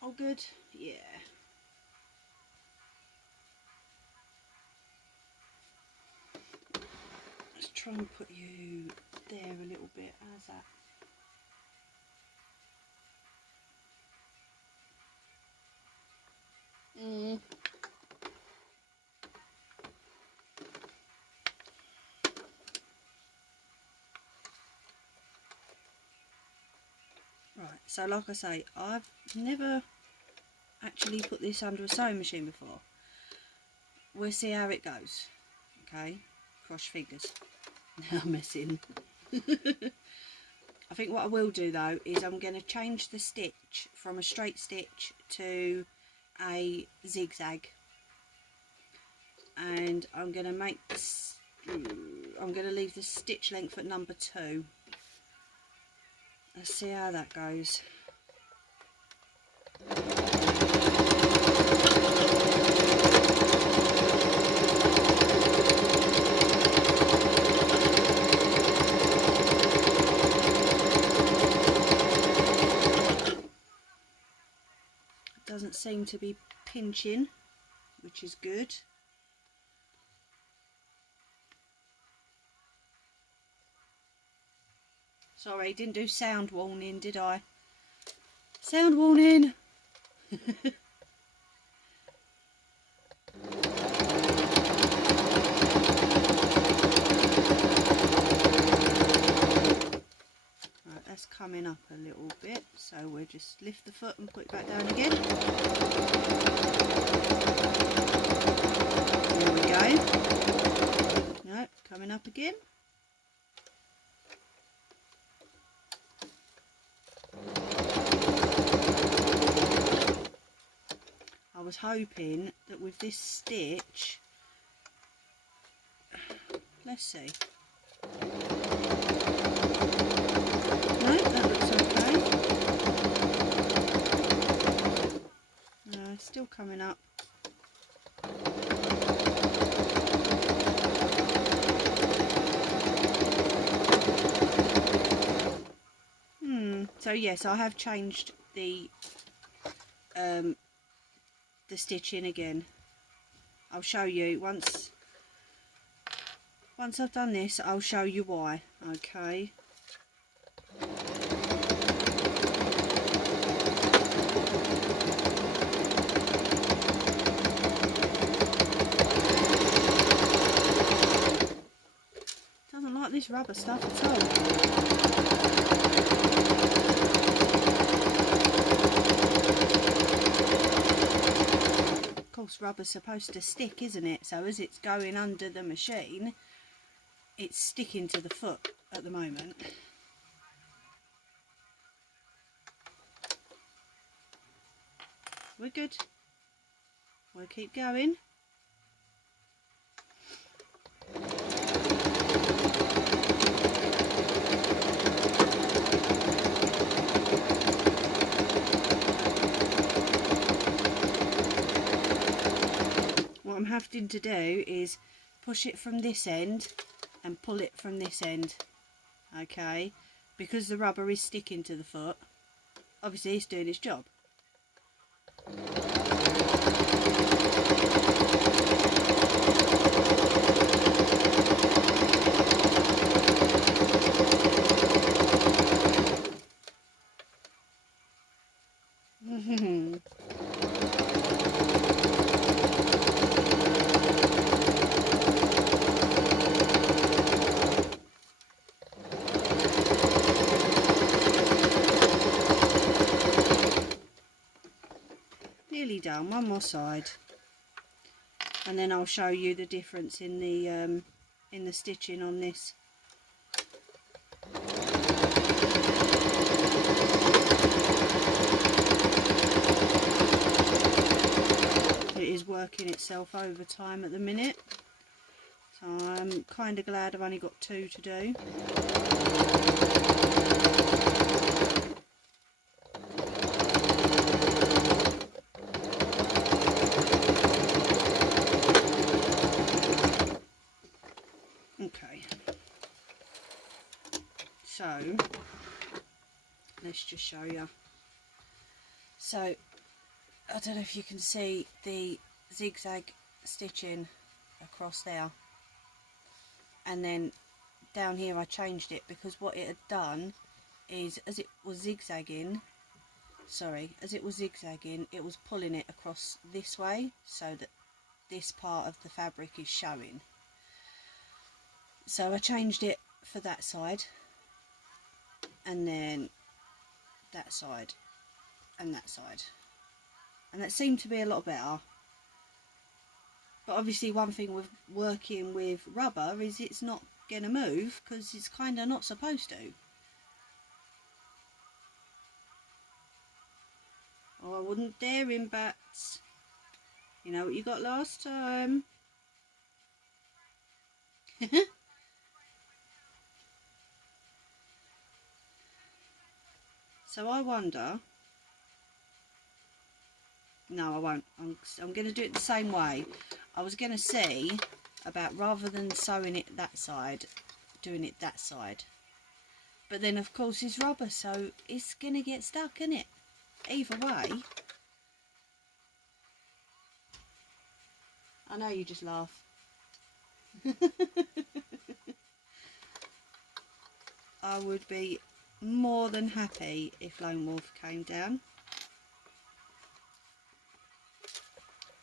All good? Yeah. Let's try and put you there a little bit. How's that? Right, so like I say, I've never actually put this under a sewing machine before. We'll see how it goes. Okay, cross fingers. Now I'm messing. I think what I will do though is I'm going to change the stitch from a straight stitch to a zigzag, and I'm going to make this, I'm going to leave the stitch length at number 2. Let's see how that goes. Doesn't seem to be pinching, which is good. Sorry, didn't do sound warning, did I? Sound warning! Right, that's coming up a little bit, so we'll just lift the foot and put it back down again. There we go. No, coming up again. I was hoping that with this stitch, let's see. No, that looks okay. No, it's still coming up. So yes, I have changed the stitching again. I'll show you once I've done this. I'll show you why. Okay. Doesn't like this rubber stuff at all. Of course, rubber's supposed to stick, isn't it? So as it's going under the machine, it's sticking to the foot at the moment. We're good. We'll keep going. What I'm having to do is push it from this end and pull it from this end, okay, because the rubber is sticking to the foot. Obviously it's doing its job. Nearly done. One more side, and then I'll show you the difference in the stitching on this. working itself overtime at the minute. So I'm kind of glad I've only got 2 to do. Okay. So let's just show you. So I don't know if you can see the zigzag stitching across there, and then down here I changed it because what it had done is as it was zigzagging, it was pulling it across this way so that this part of the fabric is showing. So I changed it for that side, and then that side and that side, and that seemed to be a lot better. But obviously one thing with working with rubber is it's not going to move because it's kind of not supposed to. Oh, I wouldn't dare him, Bats. You know what you got last time. So I wonder... No, I won't. I'm going to do it the same way. I was going to see about, rather than sewing it that side, doing it that side. But then of course it's rubber, so it's going to get stuck, isn't it? Either way. I know you just laugh. I would be more than happy if Lone Wolf came down.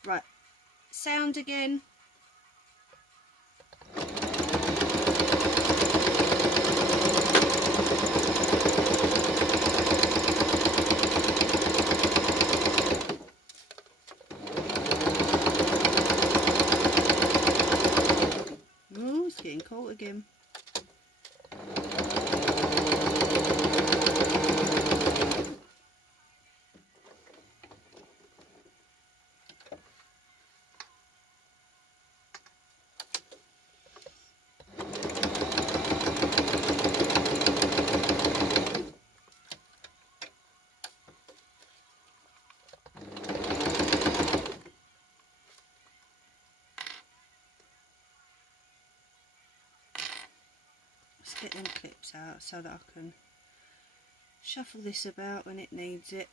Right, sound again. Oh, it's getting caught again. Let's get them clips out so that I can shuffle this about when it needs it.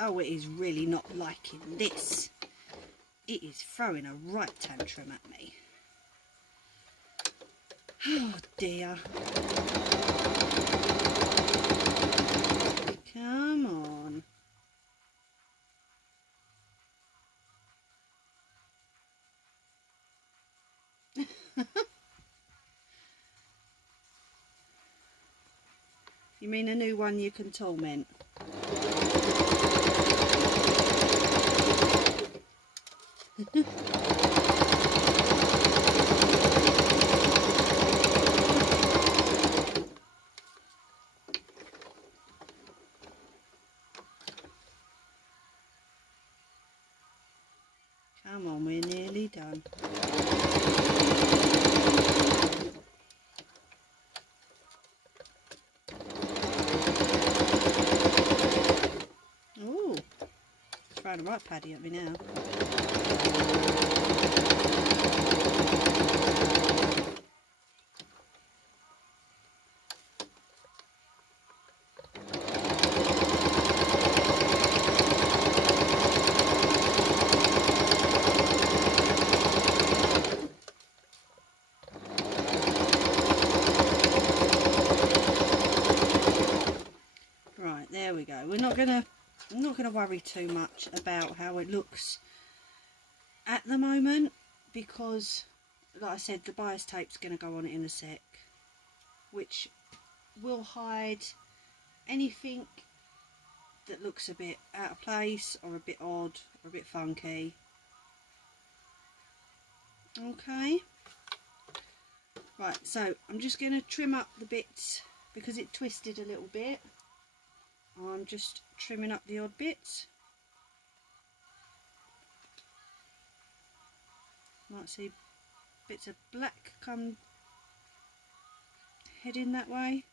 Oh, it is really not liking this. It is throwing a right tantrum at me. Oh dear. Come on. You mean a new one you can torment? Come on, we're nearly done. Ooh, it's throwing a right paddy at me now. going to worry too much about how it looks at the moment, because like I said, the bias tape's going to go on it in a sec, which will hide anything that looks a bit out of place or a bit odd or a bit funky. Okay, right, so I'm just going to trim up the bits because it twisted a little bit. I'm just trimming up the odd bits. Might see bits of black come heading that way.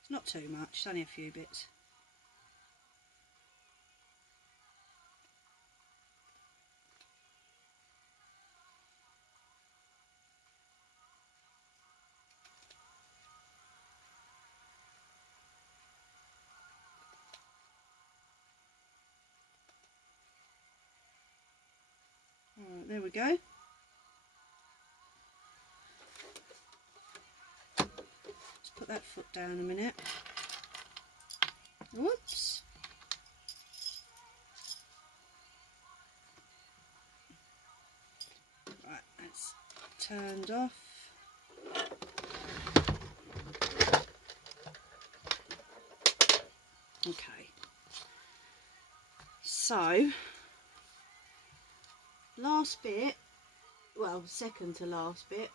It's not too much, it's only a few bits. Alright, there we go. Let's put that foot down a minute. Whoops. Right, that's turned off. Okay. So, last bit, well, second to last bit.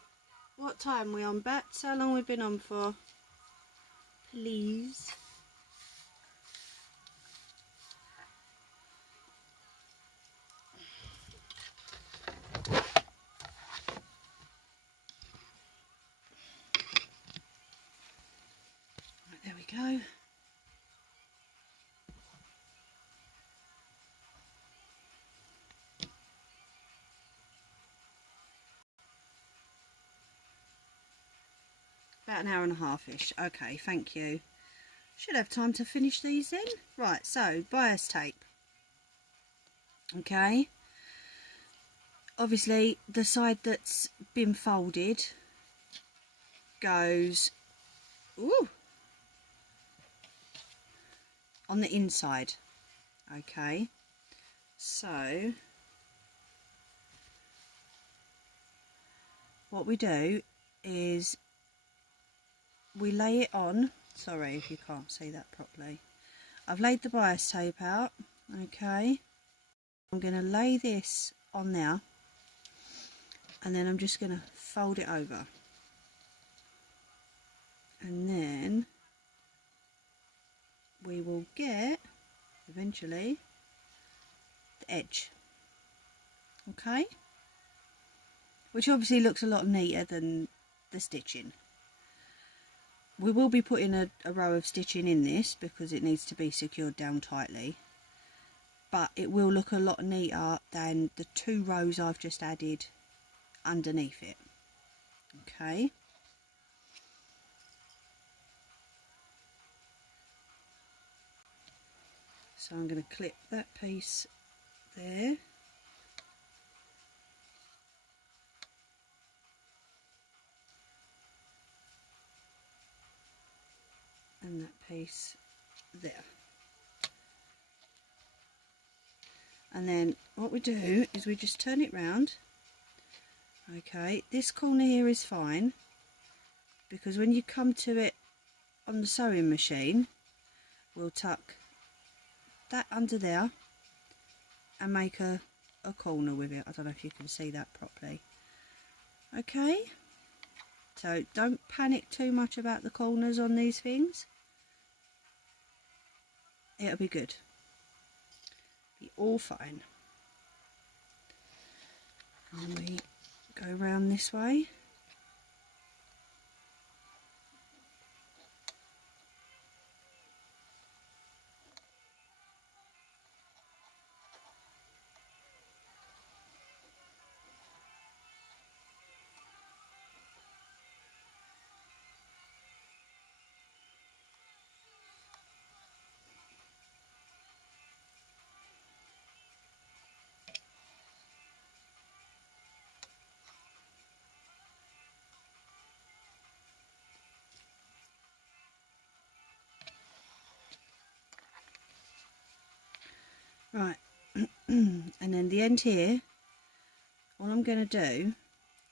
What time are we on, Bats? How long have we been on for? Please. Right, there we go. About an hour and a half-ish. Okay, thank you. Should have time to finish these then. Right, so bias tape. Okay. Obviously, the side that's been folded goes on the inside. Okay. So, what we do is we lay it on. Sorry if you can't see that properly. I've laid the bias tape out. Okay. I'm going to lay this on there, and then I'm just going to fold it over, and then we will get eventually the edge. Okay, which obviously looks a lot neater than the stitching. We will be putting a row of stitching in this because it needs to be secured down tightly, but it will look a lot neater than the 2 rows I've just added underneath it. Okay. So I'm going to clip that piece there. And that piece there. And then what we do is we just turn it round. Okay, this corner here is fine, because when you come to it on the sewing machine, we'll tuck that under there and make a corner with it. I don't know if you can see that properly. Okay, so don't panic too much about the corners on these things. It'll be good. Be all fine. And we go round this way. Right, and then the end here, all I'm going to do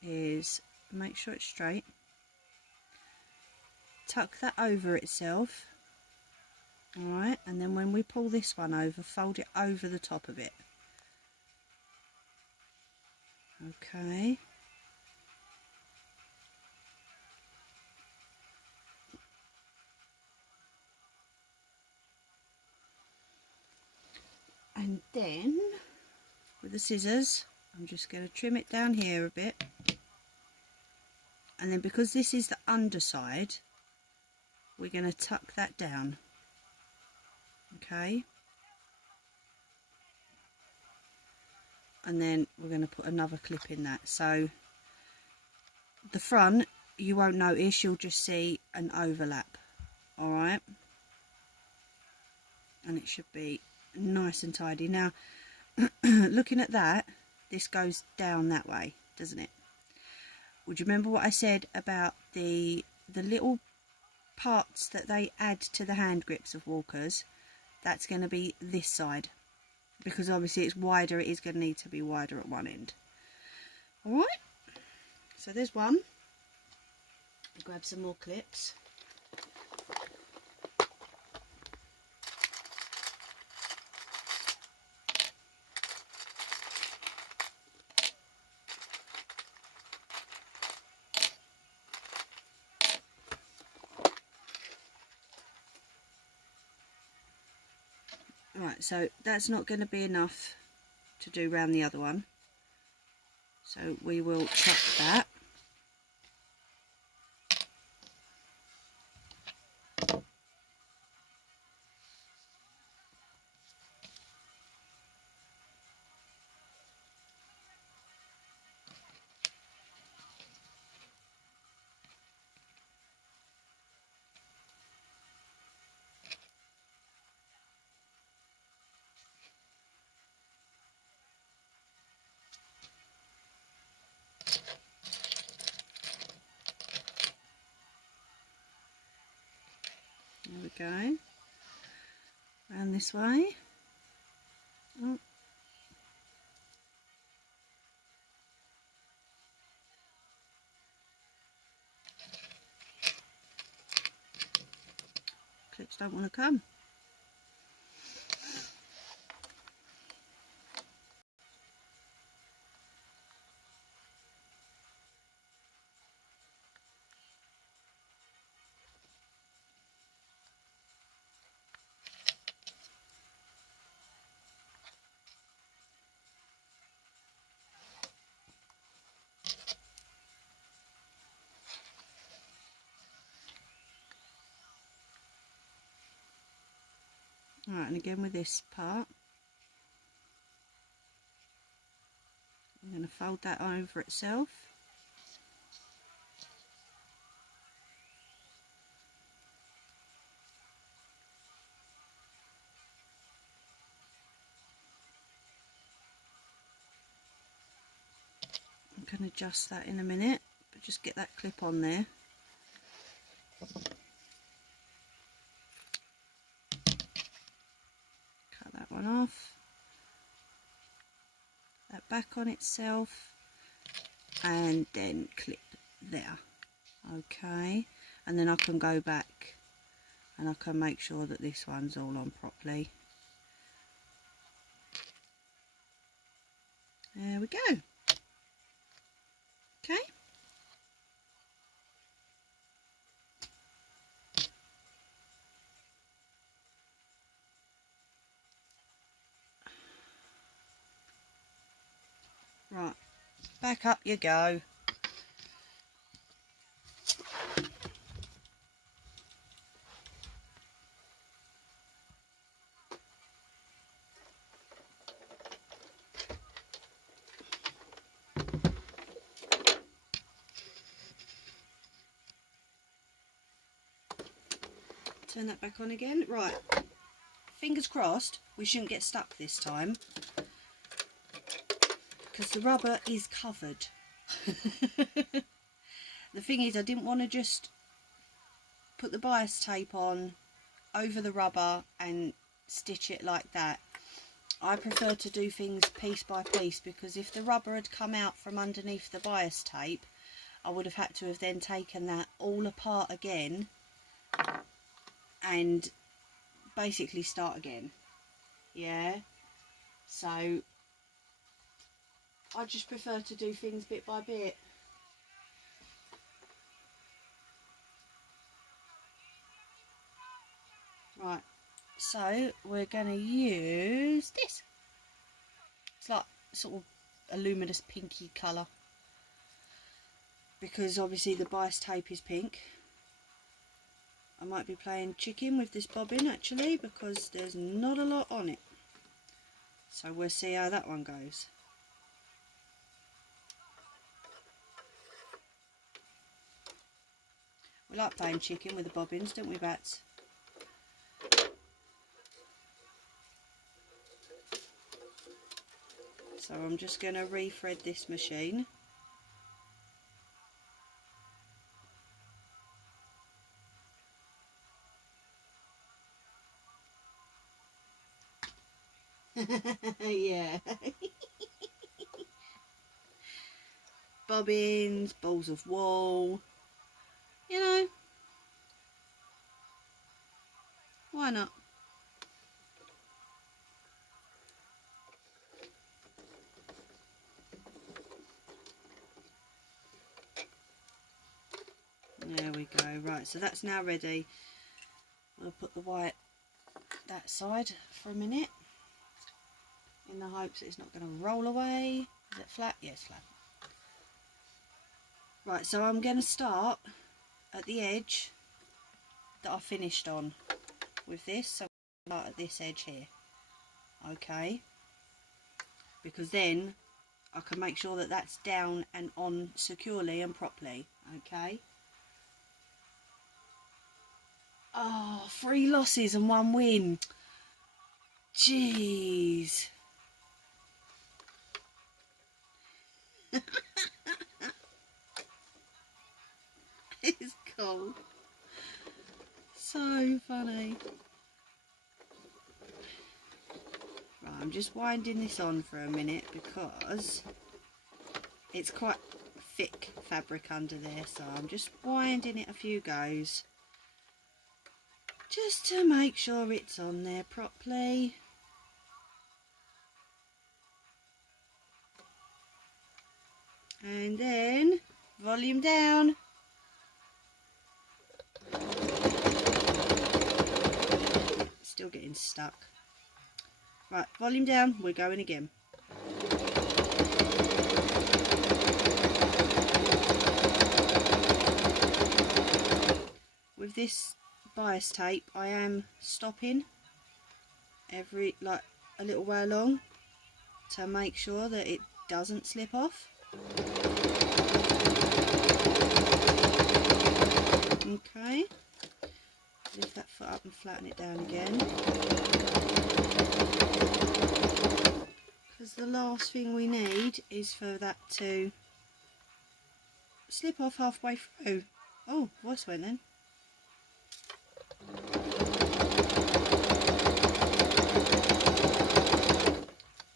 is make sure it's straight, tuck that over itself, alright, and then when we pull this one over, fold it over the top of it. Okay. And then with the scissors, I'm just going to trim it down here a bit. And then because this is the underside, we're going to tuck that down. Okay. And then we're going to put another clip in that. So the front, you won't notice, you'll just see an overlap. Alright. And it should be nice and tidy. Now, looking at that, this goes down that way, doesn't it? Would you remember what I said about the little parts that they add to the hand grips of walkers? That's going to be this side, because obviously it's wider, it is going to need to be wider at one end. Alright, so there's one. I'll grab some more clips. Right, so that's not going to be enough to do round the other one, so we will chuck that. There we go. Round this way. Oh. Clips don't want to come. Alright, and again with this part, I'm going to fold that over itself. I can adjust that in a minute, but just get that clip on there. Cut that one off. That back on itself, and then clip there. Okay, and then I can go back and I can make sure that this one's all on properly. There we go. Okay. Right, back up you go. Turn that back on again. Right, fingers crossed we shouldn't get stuck this time, because the rubber is covered. The thing is, I didn't want to just put the bias tape on over the rubber and stitch it like that. I prefer to do things piece by piece, because if the rubber had come out from underneath the bias tape, I would have had to have then taken that all apart again and basically start again. Yeah, so I just prefer to do things bit by bit. Right, so we're going to use this. It's like sort of a luminous pinky colour, because obviously the bias tape is pink. I might be playing chicken with this bobbin actually, because there's not a lot on it. So we'll see how that one goes. We like playing chicken with the bobbins, don't we, Bats? So I'm just going to re-thread this machine. Yeah. Bobbins, balls of wool, you know, why not? There we go. Right, so that's now ready. We'll put the white that side for a minute, in the hopes that it's not going to roll away. Is it flat? Yes, flat. Right, so I'm going to start at the edge that I finished on with this. So I'm going to start at this edge here. Okay. Because then I can make sure that that's down and on securely and properly. Okay. Oh, 3 losses and 1 win. Jeez. It's cool. So funny. Right, I'm just winding this on for a minute because it's quite thick fabric under there, so I'm just winding it a few goes just to make sure it's on there properly. And then volume down. Still getting stuck. Right, volume down, we're going again. With this bias tape, I am stopping every, like, a little way along to make sure that it doesn't slip off. Okay, lift that foot up and flatten it down again, because the last thing we need is for that to slip off halfway through. Oh, voice went then.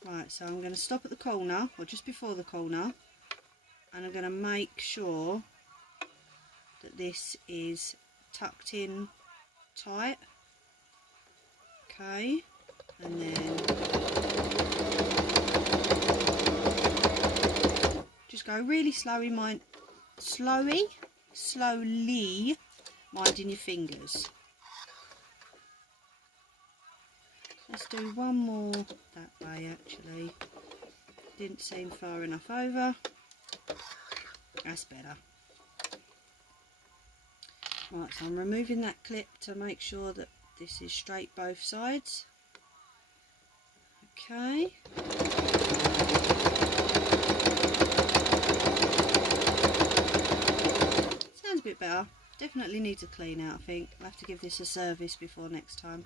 Right, so I'm going to stop at the corner, or just before the corner, and I'm going to make sure that this is tucked in tight. Okay, and then just go really slowly minding your fingers. Let's do one more that way actually. Didn't seem far enough over. That's better. Right, so I'm removing that clip to make sure that this is straight both sides. Okay. Sounds a bit better. Definitely needs a clean out, I think. I'll have to give this a service before next time.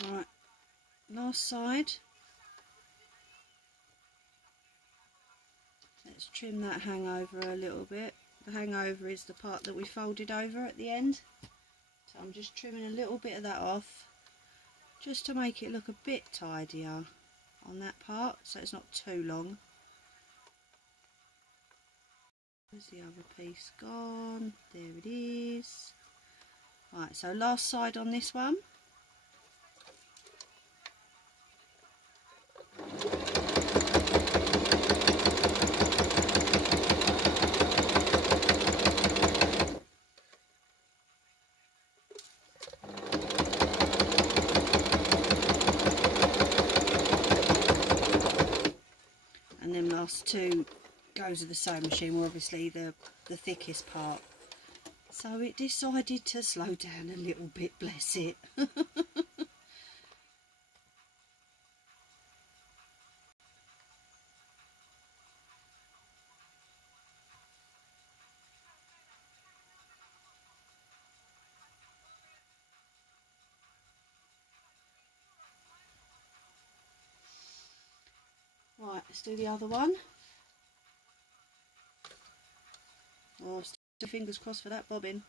Right, last side. Let's trim that hangover a little bit. The hangover is the part that we folded over at the end. So I'm just trimming a little bit of that off, just to make it look a bit tidier on that part, so it's not too long. Where's the other piece gone? There it is. Right, so last side on this one. And then last two goes with the sewing machine, were obviously the thickest part. So it decided to slow down a little bit, bless it. Right, let's do the other one. Oh, still fingers crossed for that bobbin.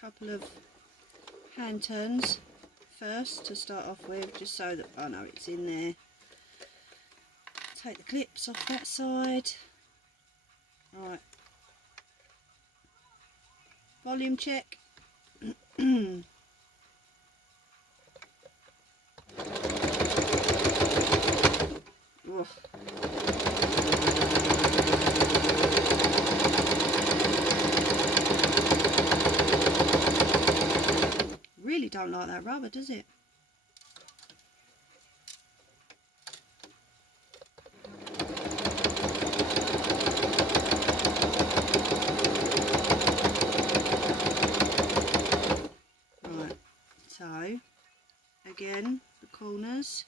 Couple of hand turns first to start off with, just so that I know it's in there. Take the clips off that side. Right, volume check. Oof. Really don't like that rubber, does it? Right, so again, the corners,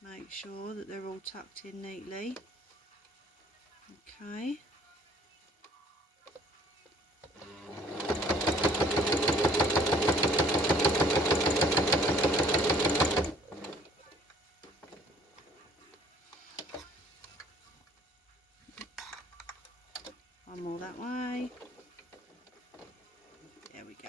make sure that they're all tucked in neatly. Okay. One more that way. There we go.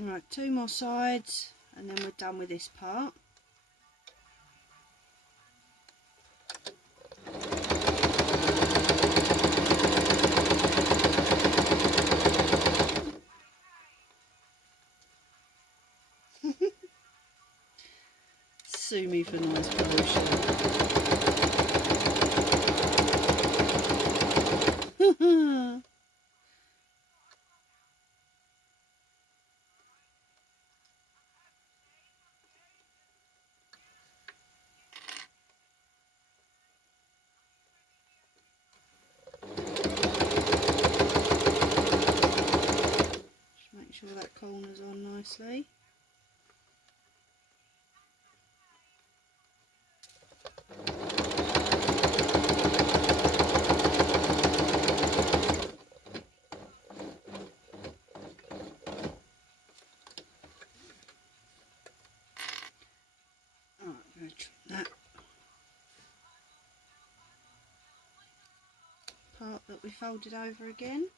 Alright, two more sides and then we're done with this part. Sue me for noise pollution. Just make sure that corner's on nicely. that we folded over again.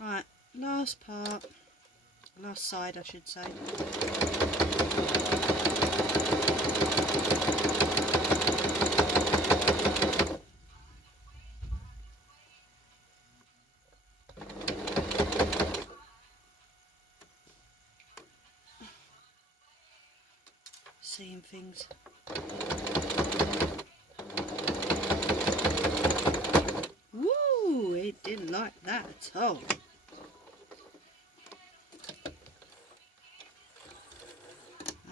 Right, last part, last side I should say. Seeing things. Woo! It didn't like that at all.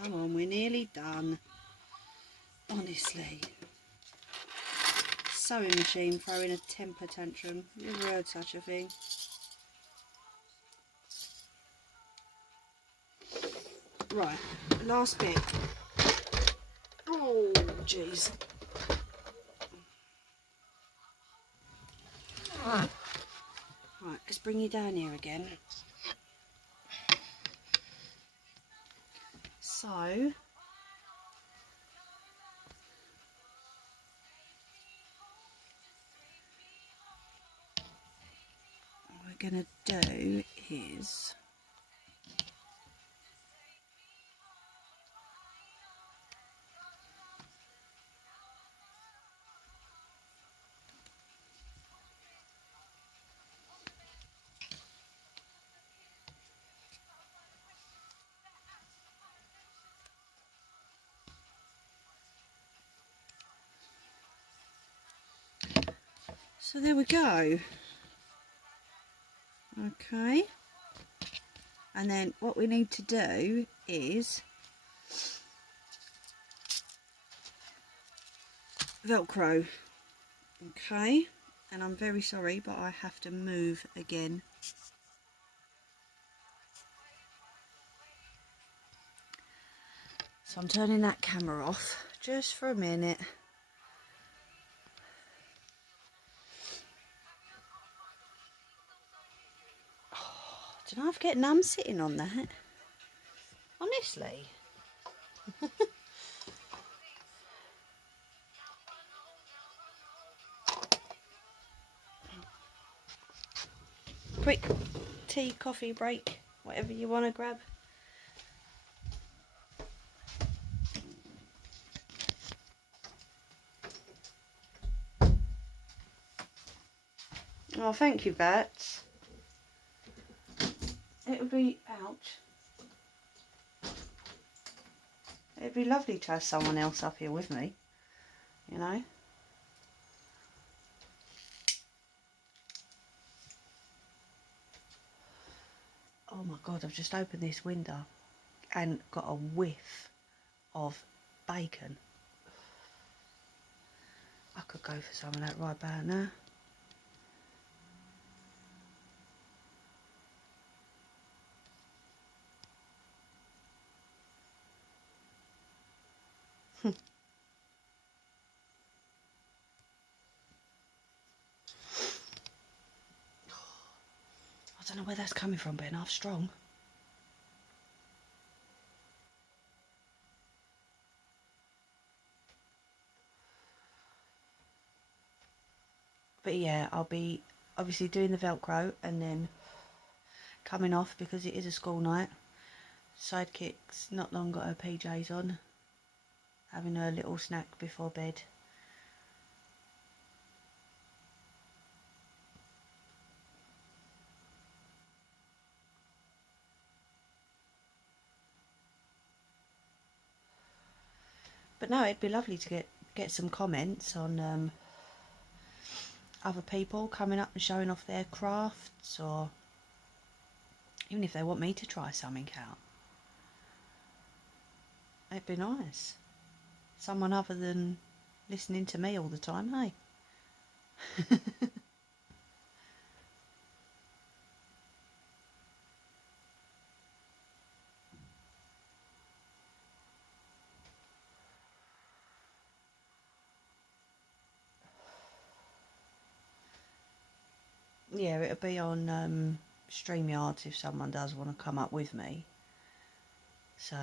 Come on, we're nearly done. Honestly. Sewing machine throwing a temper tantrum. You ever heard such a thing? Right, last bit. Oh, jeez. Right, let's bring you down here again. So, what we're going to do is... So there we go. Okay. And then what we need to do is Velcro. Okay. And I'm very sorry, but I have to move again. So I'm turning that camera off just for a minute. Do you know, I get numb sitting on that. Honestly. Quick tea, coffee break, whatever you want to grab. Oh, thank you, Bats. It would be, ouch. It'd be lovely to have someone else up here with me, you know. Oh my God, I've just opened this window and got a whiff of bacon. I could go for some of that right about now. I don't know where that's coming from, but enough strong. But yeah, I'll be obviously doing the Velcro and then coming off because it is a school night. Sidekick's not long got her PJs on, having her little snack before bed. But no, it'd be lovely to get some comments on other people coming up and showing off their crafts, or even if they want me to try something out. It'd be nice. Someone other than listening to me all the time, hey? Yeah, it'll be on StreamYard if someone does want to come up with me. So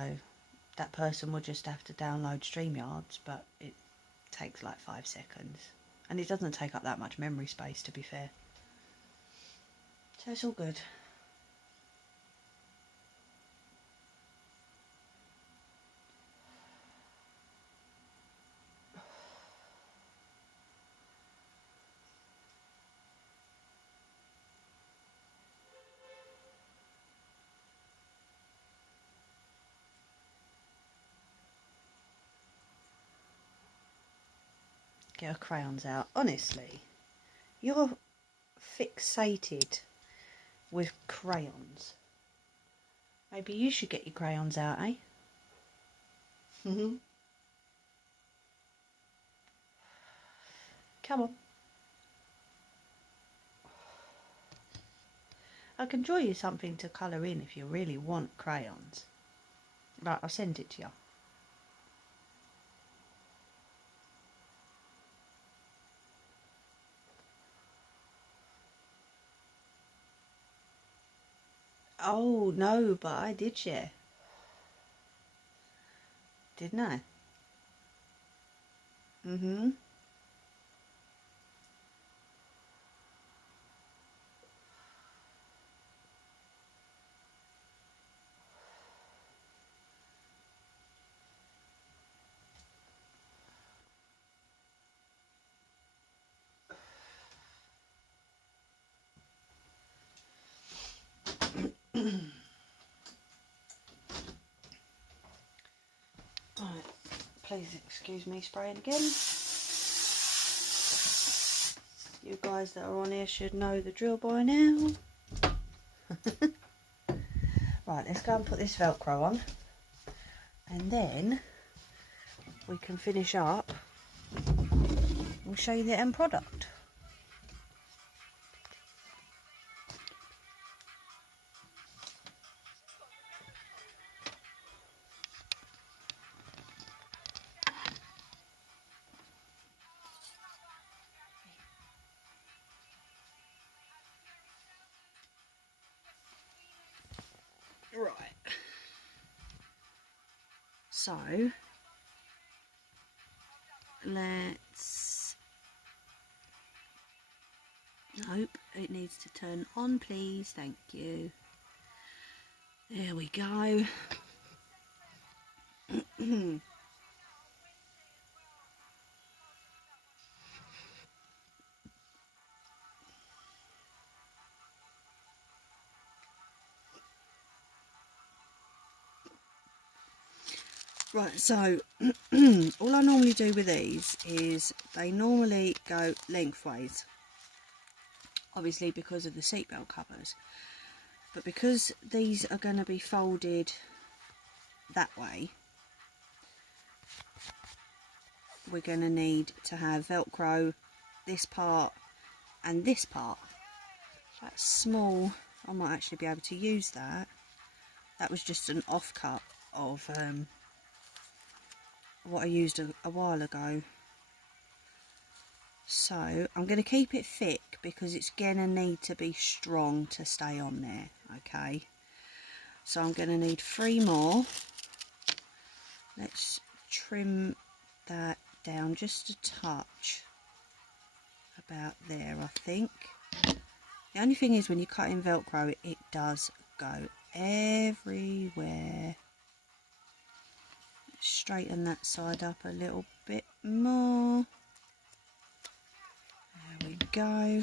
that person will just have to download StreamYards, but it takes like 5 seconds. And it doesn't take up that much memory space, to be fair. So it's all good. Get her crayons out. Honestly, you're fixated with crayons. Maybe you should get your crayons out, eh? Come on. I can draw you something to colour in if you really want crayons. Right, I'll send it to you. Oh, no, but I did share. Didn't I? Mm-hmm. Right, please excuse me spraying again. You guys that are on here should know the drill by now. Right, let's go and put this Velcro on. And then we can finish up. We'll show you the end product. Right. So, let's... Nope, it needs to turn on, please. Thank you. There we go. Right, so all I normally do with these is they normally go lengthways, obviously because of the seatbelt covers, but because these are going to be folded that way, we're going to need to have Velcro this part and this part. That's small. I might actually be able to use that. That was just an offcut of what I used a while ago. So I'm going to keep it thick because it's going to need to be strong to stay on there. Okay, so I'm going to need 3 more. Let's trim that down just a touch, about there I think. The only thing is when you cut in Velcro it does go everywhere. Straighten that side up a little bit more. There we go.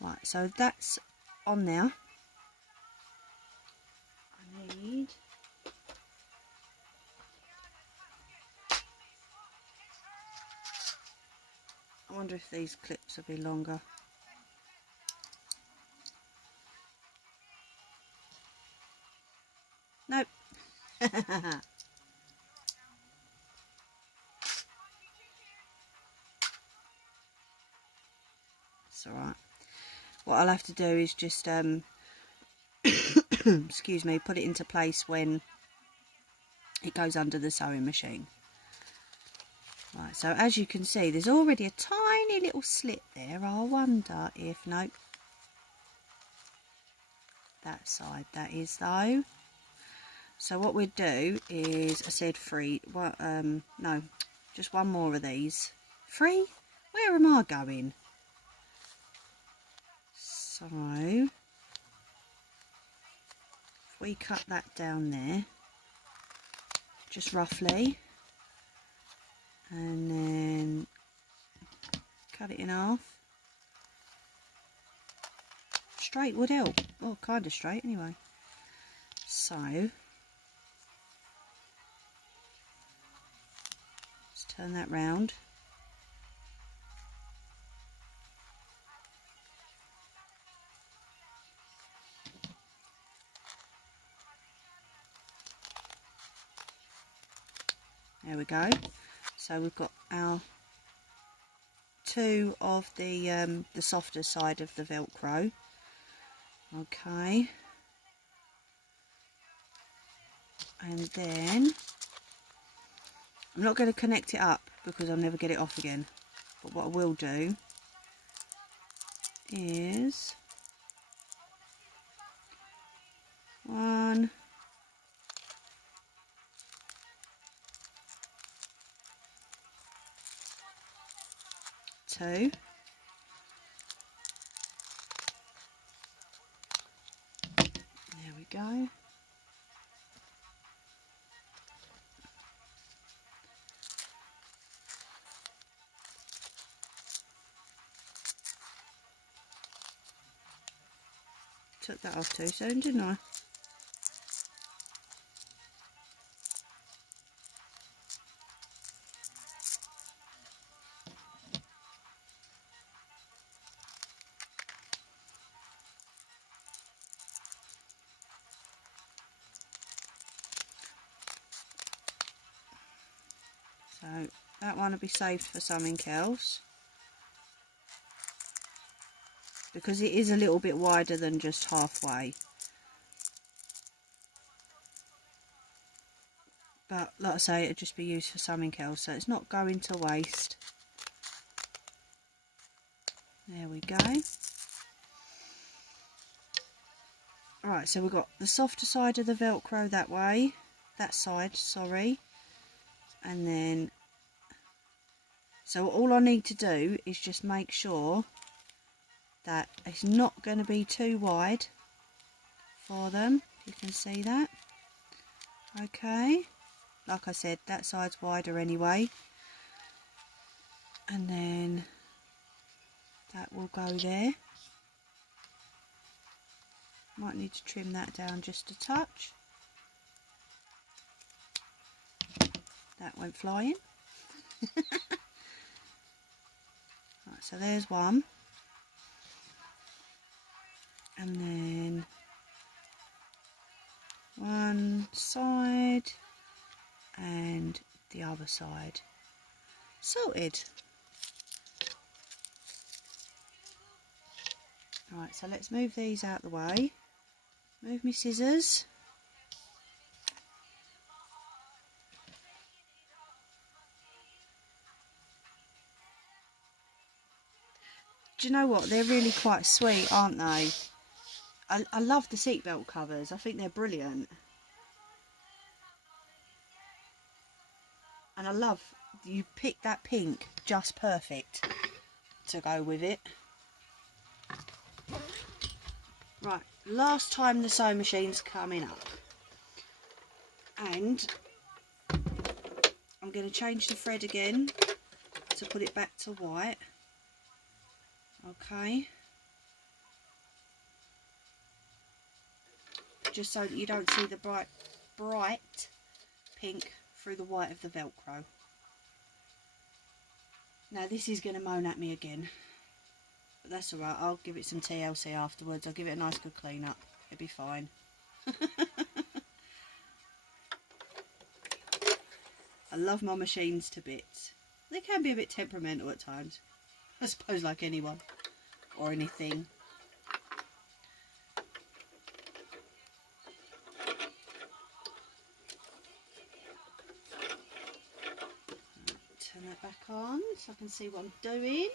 Right, so that's on there. I wonder if these clips will be longer. Nope. It's alright. What I'll have to do is just excuse me, put it into place when it goes under the sewing machine. Right, so as you can see there's already a tiny little slit there. I wonder if, nope, that side. That is though. So what we'd do is, I said three, well, no, just one more of these. 3? Where am I going? So if we cut that down there, just roughly, and then cut it in half. Straight would help. Well, kind of straight anyway. So let's turn that round. There we go. So we've got our 2 of the softer side of the Velcro. Okay. And then I'm not going to connect it up because I'll never get it off again. But what I will do is 1, 2. There we go. Took that off too soon, didn't I? So that one will be saved for something else, because it is a little bit wider than just halfway. But like I say, it'll just be used for something else, so it's not going to waste. There we go. Right, so we've got the softer side of the Velcro that way, that side, sorry. And then, so all I need to do is just make sure that it's not going to be too wide for them. You can see that. Okay. Like I said, that side's wider anyway. And then that will go there. Might need to trim that down just a touch. That went flying. Right, so there's one. And then one side and the other side. Sorted. Right, so let's move these out the way. Move my scissors. Do you know what? They're really quite sweet, aren't they? I love the seatbelt covers. I think they're brilliant. And I love you picked that pink just perfect to go with it. Right, last time the sewing machine's coming up. And I'm going to change the thread again to put it back to white. Okay. Just so that you don't see the bright pink through the white of the Velcro. Now this is going to moan at me again. But that's alright, I'll give it some TLC afterwards. I'll give it a nice good clean up. It'll be fine. I love my machines to bits. They can be a bit temperamental at times. I suppose like anyone. Or anything. Turn that back on so I can see what I'm doing.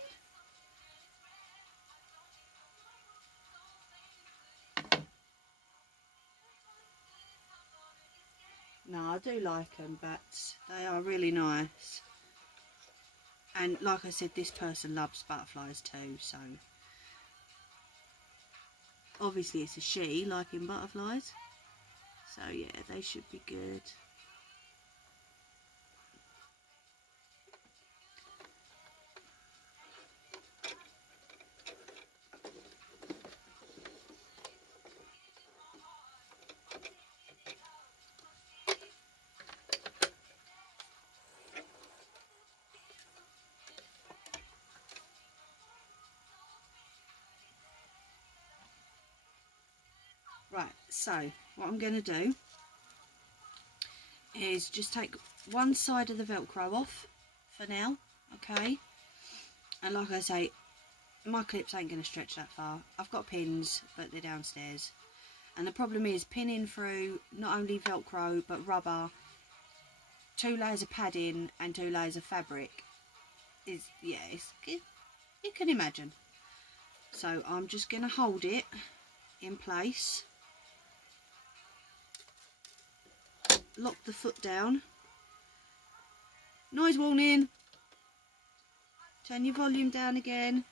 No, I do like them, but they are really nice. And like I said, this person loves butterflies too, so obviously it's a she liking butterflies. So yeah, they should be good. Right, so what I'm going to do is just take one side of the Velcro off for now, okay? And like I say, my clips ain't going to stretch that far. I've got pins, but they're downstairs. And the problem is pinning through not only Velcro, but rubber, 2 layers of padding and 2 layers of fabric is, yeah, you can imagine. So I'm just going to hold it in place. Lock the foot down. Noise warning. Turn your volume down again.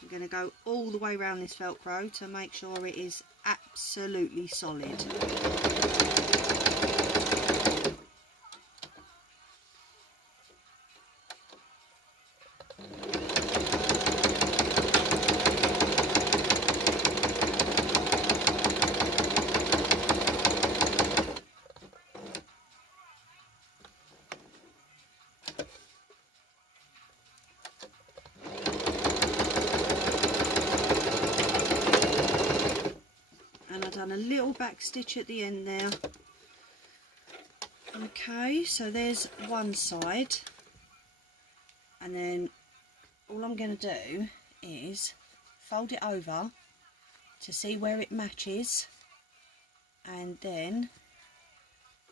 I'm going to go all the way around this Velcro to make sure it is absolutely solid. And I've done a little back stitch at the end there. Okay, so there's one side, and then all I'm going to do is fold it over to see where it matches, and then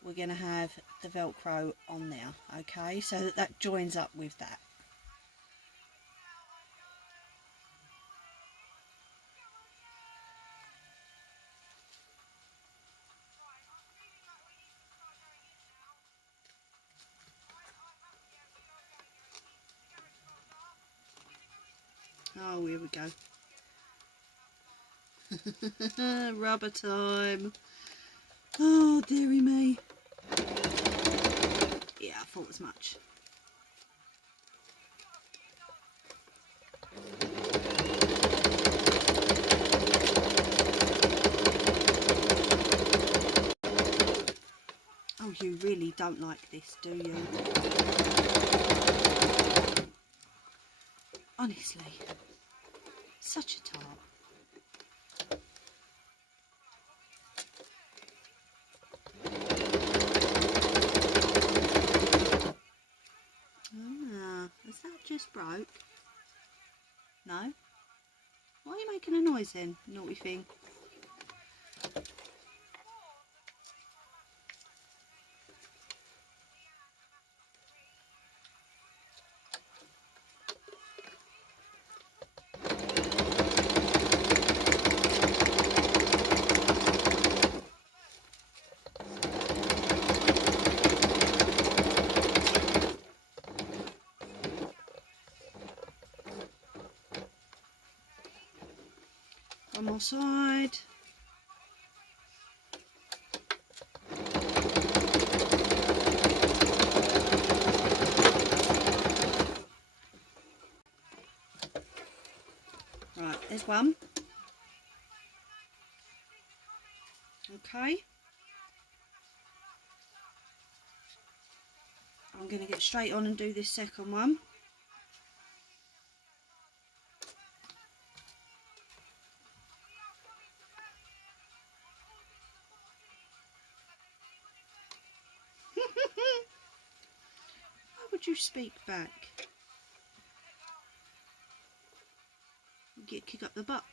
we're going to have the Velcro on there, okay, so that joins up with that. Oh, here we go. Rubber time. Oh, dearie me. Yeah, I thought as much. Oh, you really don't like this, do you? Honestly, such a tart. Ah, has that just broke? No? Why are you making a noise then, naughty thing? One more side. Right, there's one. Okay. I'm going to get straight on and do this second one. Why would you speak back? You get a kick up the butt.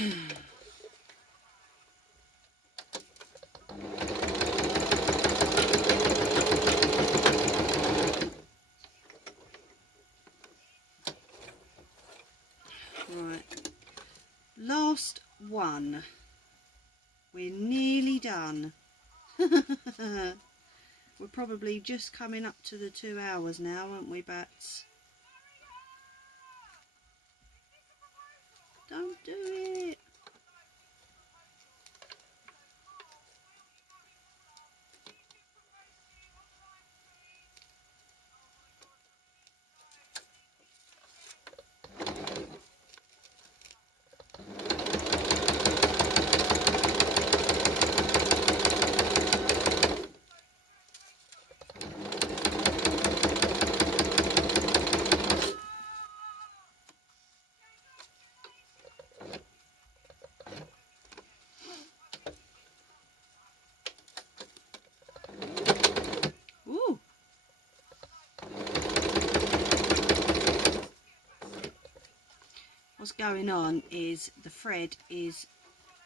Right, last one. We're nearly done. We're probably just coming up to the 2 hours now, aren't we, Bats? Don't do it. Ooh. What's going on is the thread is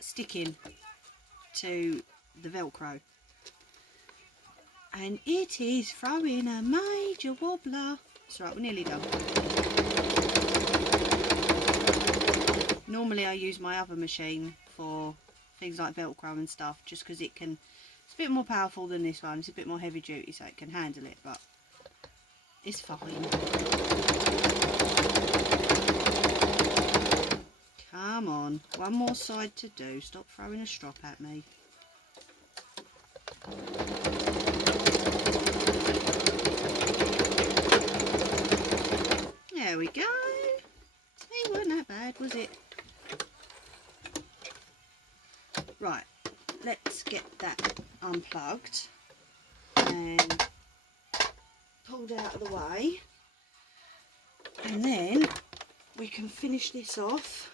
sticking to the Velcro. And it is throwing a major wobbler. It's right, we're nearly done. Normally I use my other machine for things like Velcro and stuff, just because it's a bit more powerful than this one. It's a bit more heavy duty, so it can handle it, but it's fine. Come on, one more side to do. Stop throwing a strop at me. There we go. See, wasn't that bad, was it? Right, let's get that unplugged and pulled out of the way, and then we can finish this off.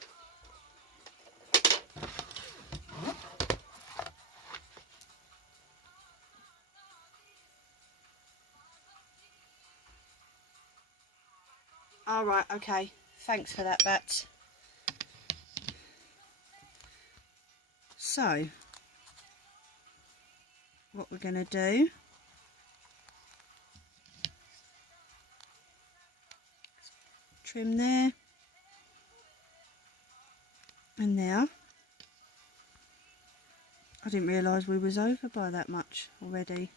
All right, okay, thanks for that, Bats. So what we're going to do, trim there and there. I didn't realise we was over by that much already.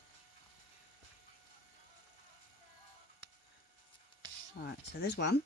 Alright, so there's one.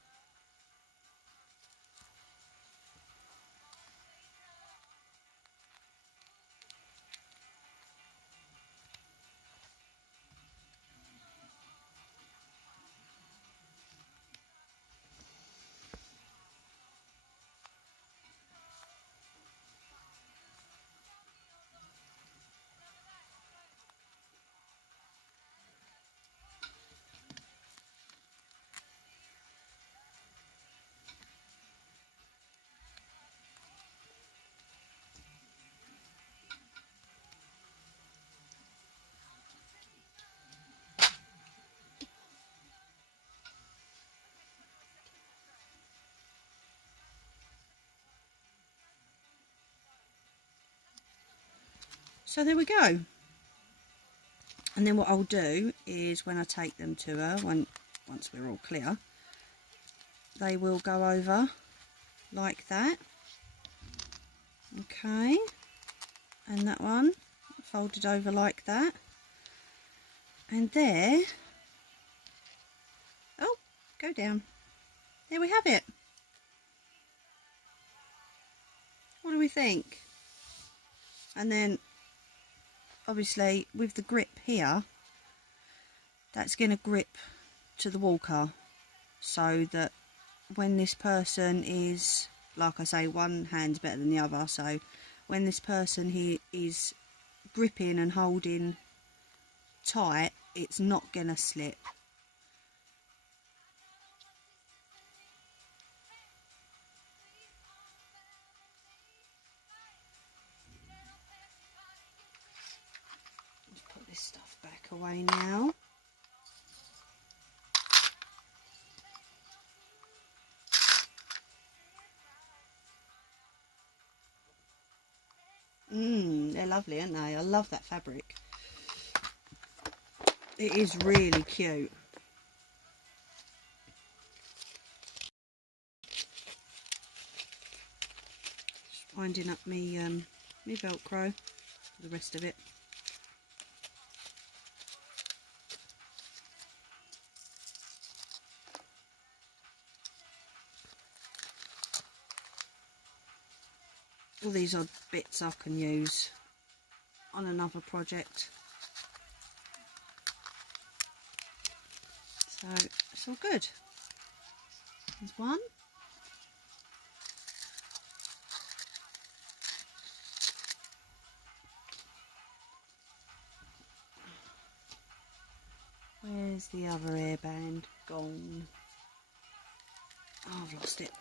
So there we go. And then what I'll do is when I take them to her, once we're all clear, they will go over like that. Okay. And that one folded over like that. And there, oh, go down. There we have it. What do we think? And then obviously with the grip here, that's going to grip to the walker, so that when this person is, like I say, one hand's better than the other, so when this person here is gripping and holding tight, it's not going to slip. Let's put this stuff back away now. lovely, aren't they? I love that fabric. It is really cute. Just winding up me Velcro for the rest of it. All these odd bits I can use on another project. So it's all good. There's one. Where's the other hairband gone? Oh, I've lost it.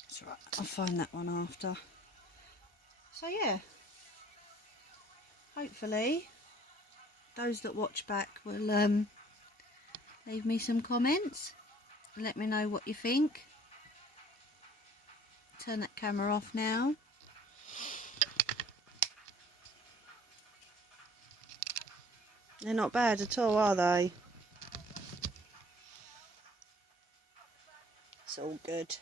That's right, I'll find that one after. So yeah, hopefully those that watch back will leave me some comments and let me know what you think. Turn that camera off now. They're not bad at all, are they? It's all good.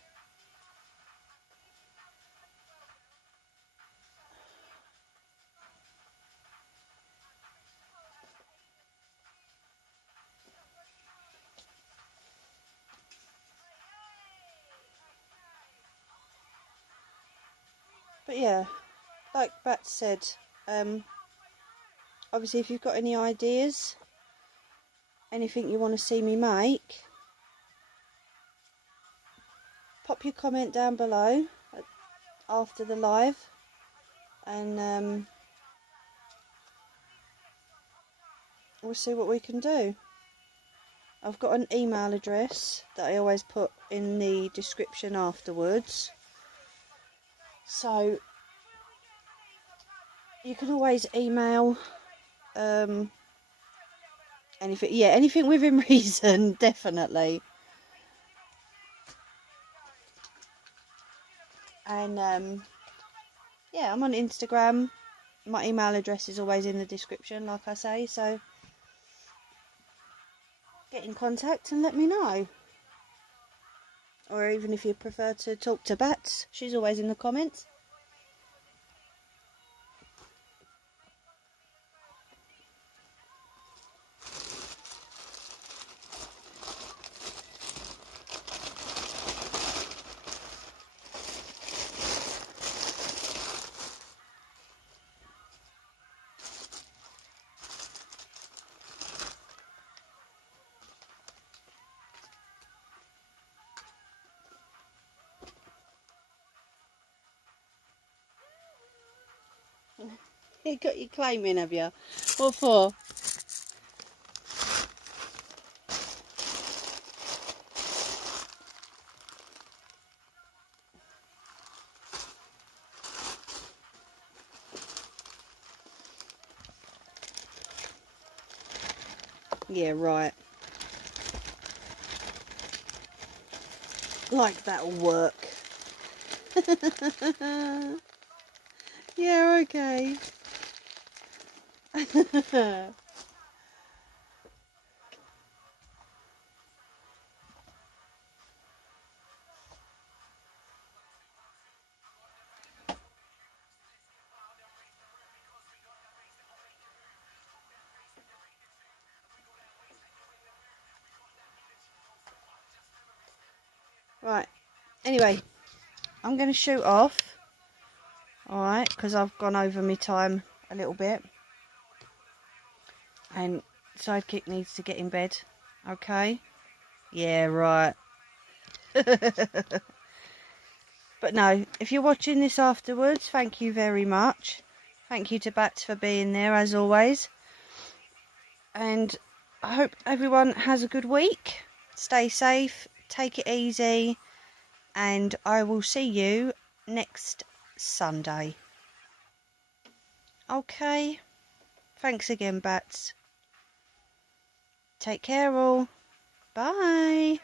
But yeah, like Bat said, obviously if you've got any ideas, anything you want to see me make, pop your comment down below after the live, and we'll see what we can do. I've got an email address that I always put in the description afterwards, so you can always email anything, yeah, anything within reason, definitely. And yeah, I'm on Instagram. My email address is always in the description, like I say, so get in contact and let me know. Or even if you prefer to talk to Bats, she's always in the comments. You got your claim in, have you? What for? Yeah, right. Like that'll work. Yeah, okay. Right, anyway, I'm going to shoot off, alright, because I've gone over my time a little bit, and Sidekick needs to get in bed, okay? Yeah, right. But no, if you're watching this afterwards, thank you very much. Thank you to Bats for being there, as always. And I hope everyone has a good week. Stay safe, take it easy, and I will see you next Sunday. Okay, thanks again, Bats. Take care all. Bye.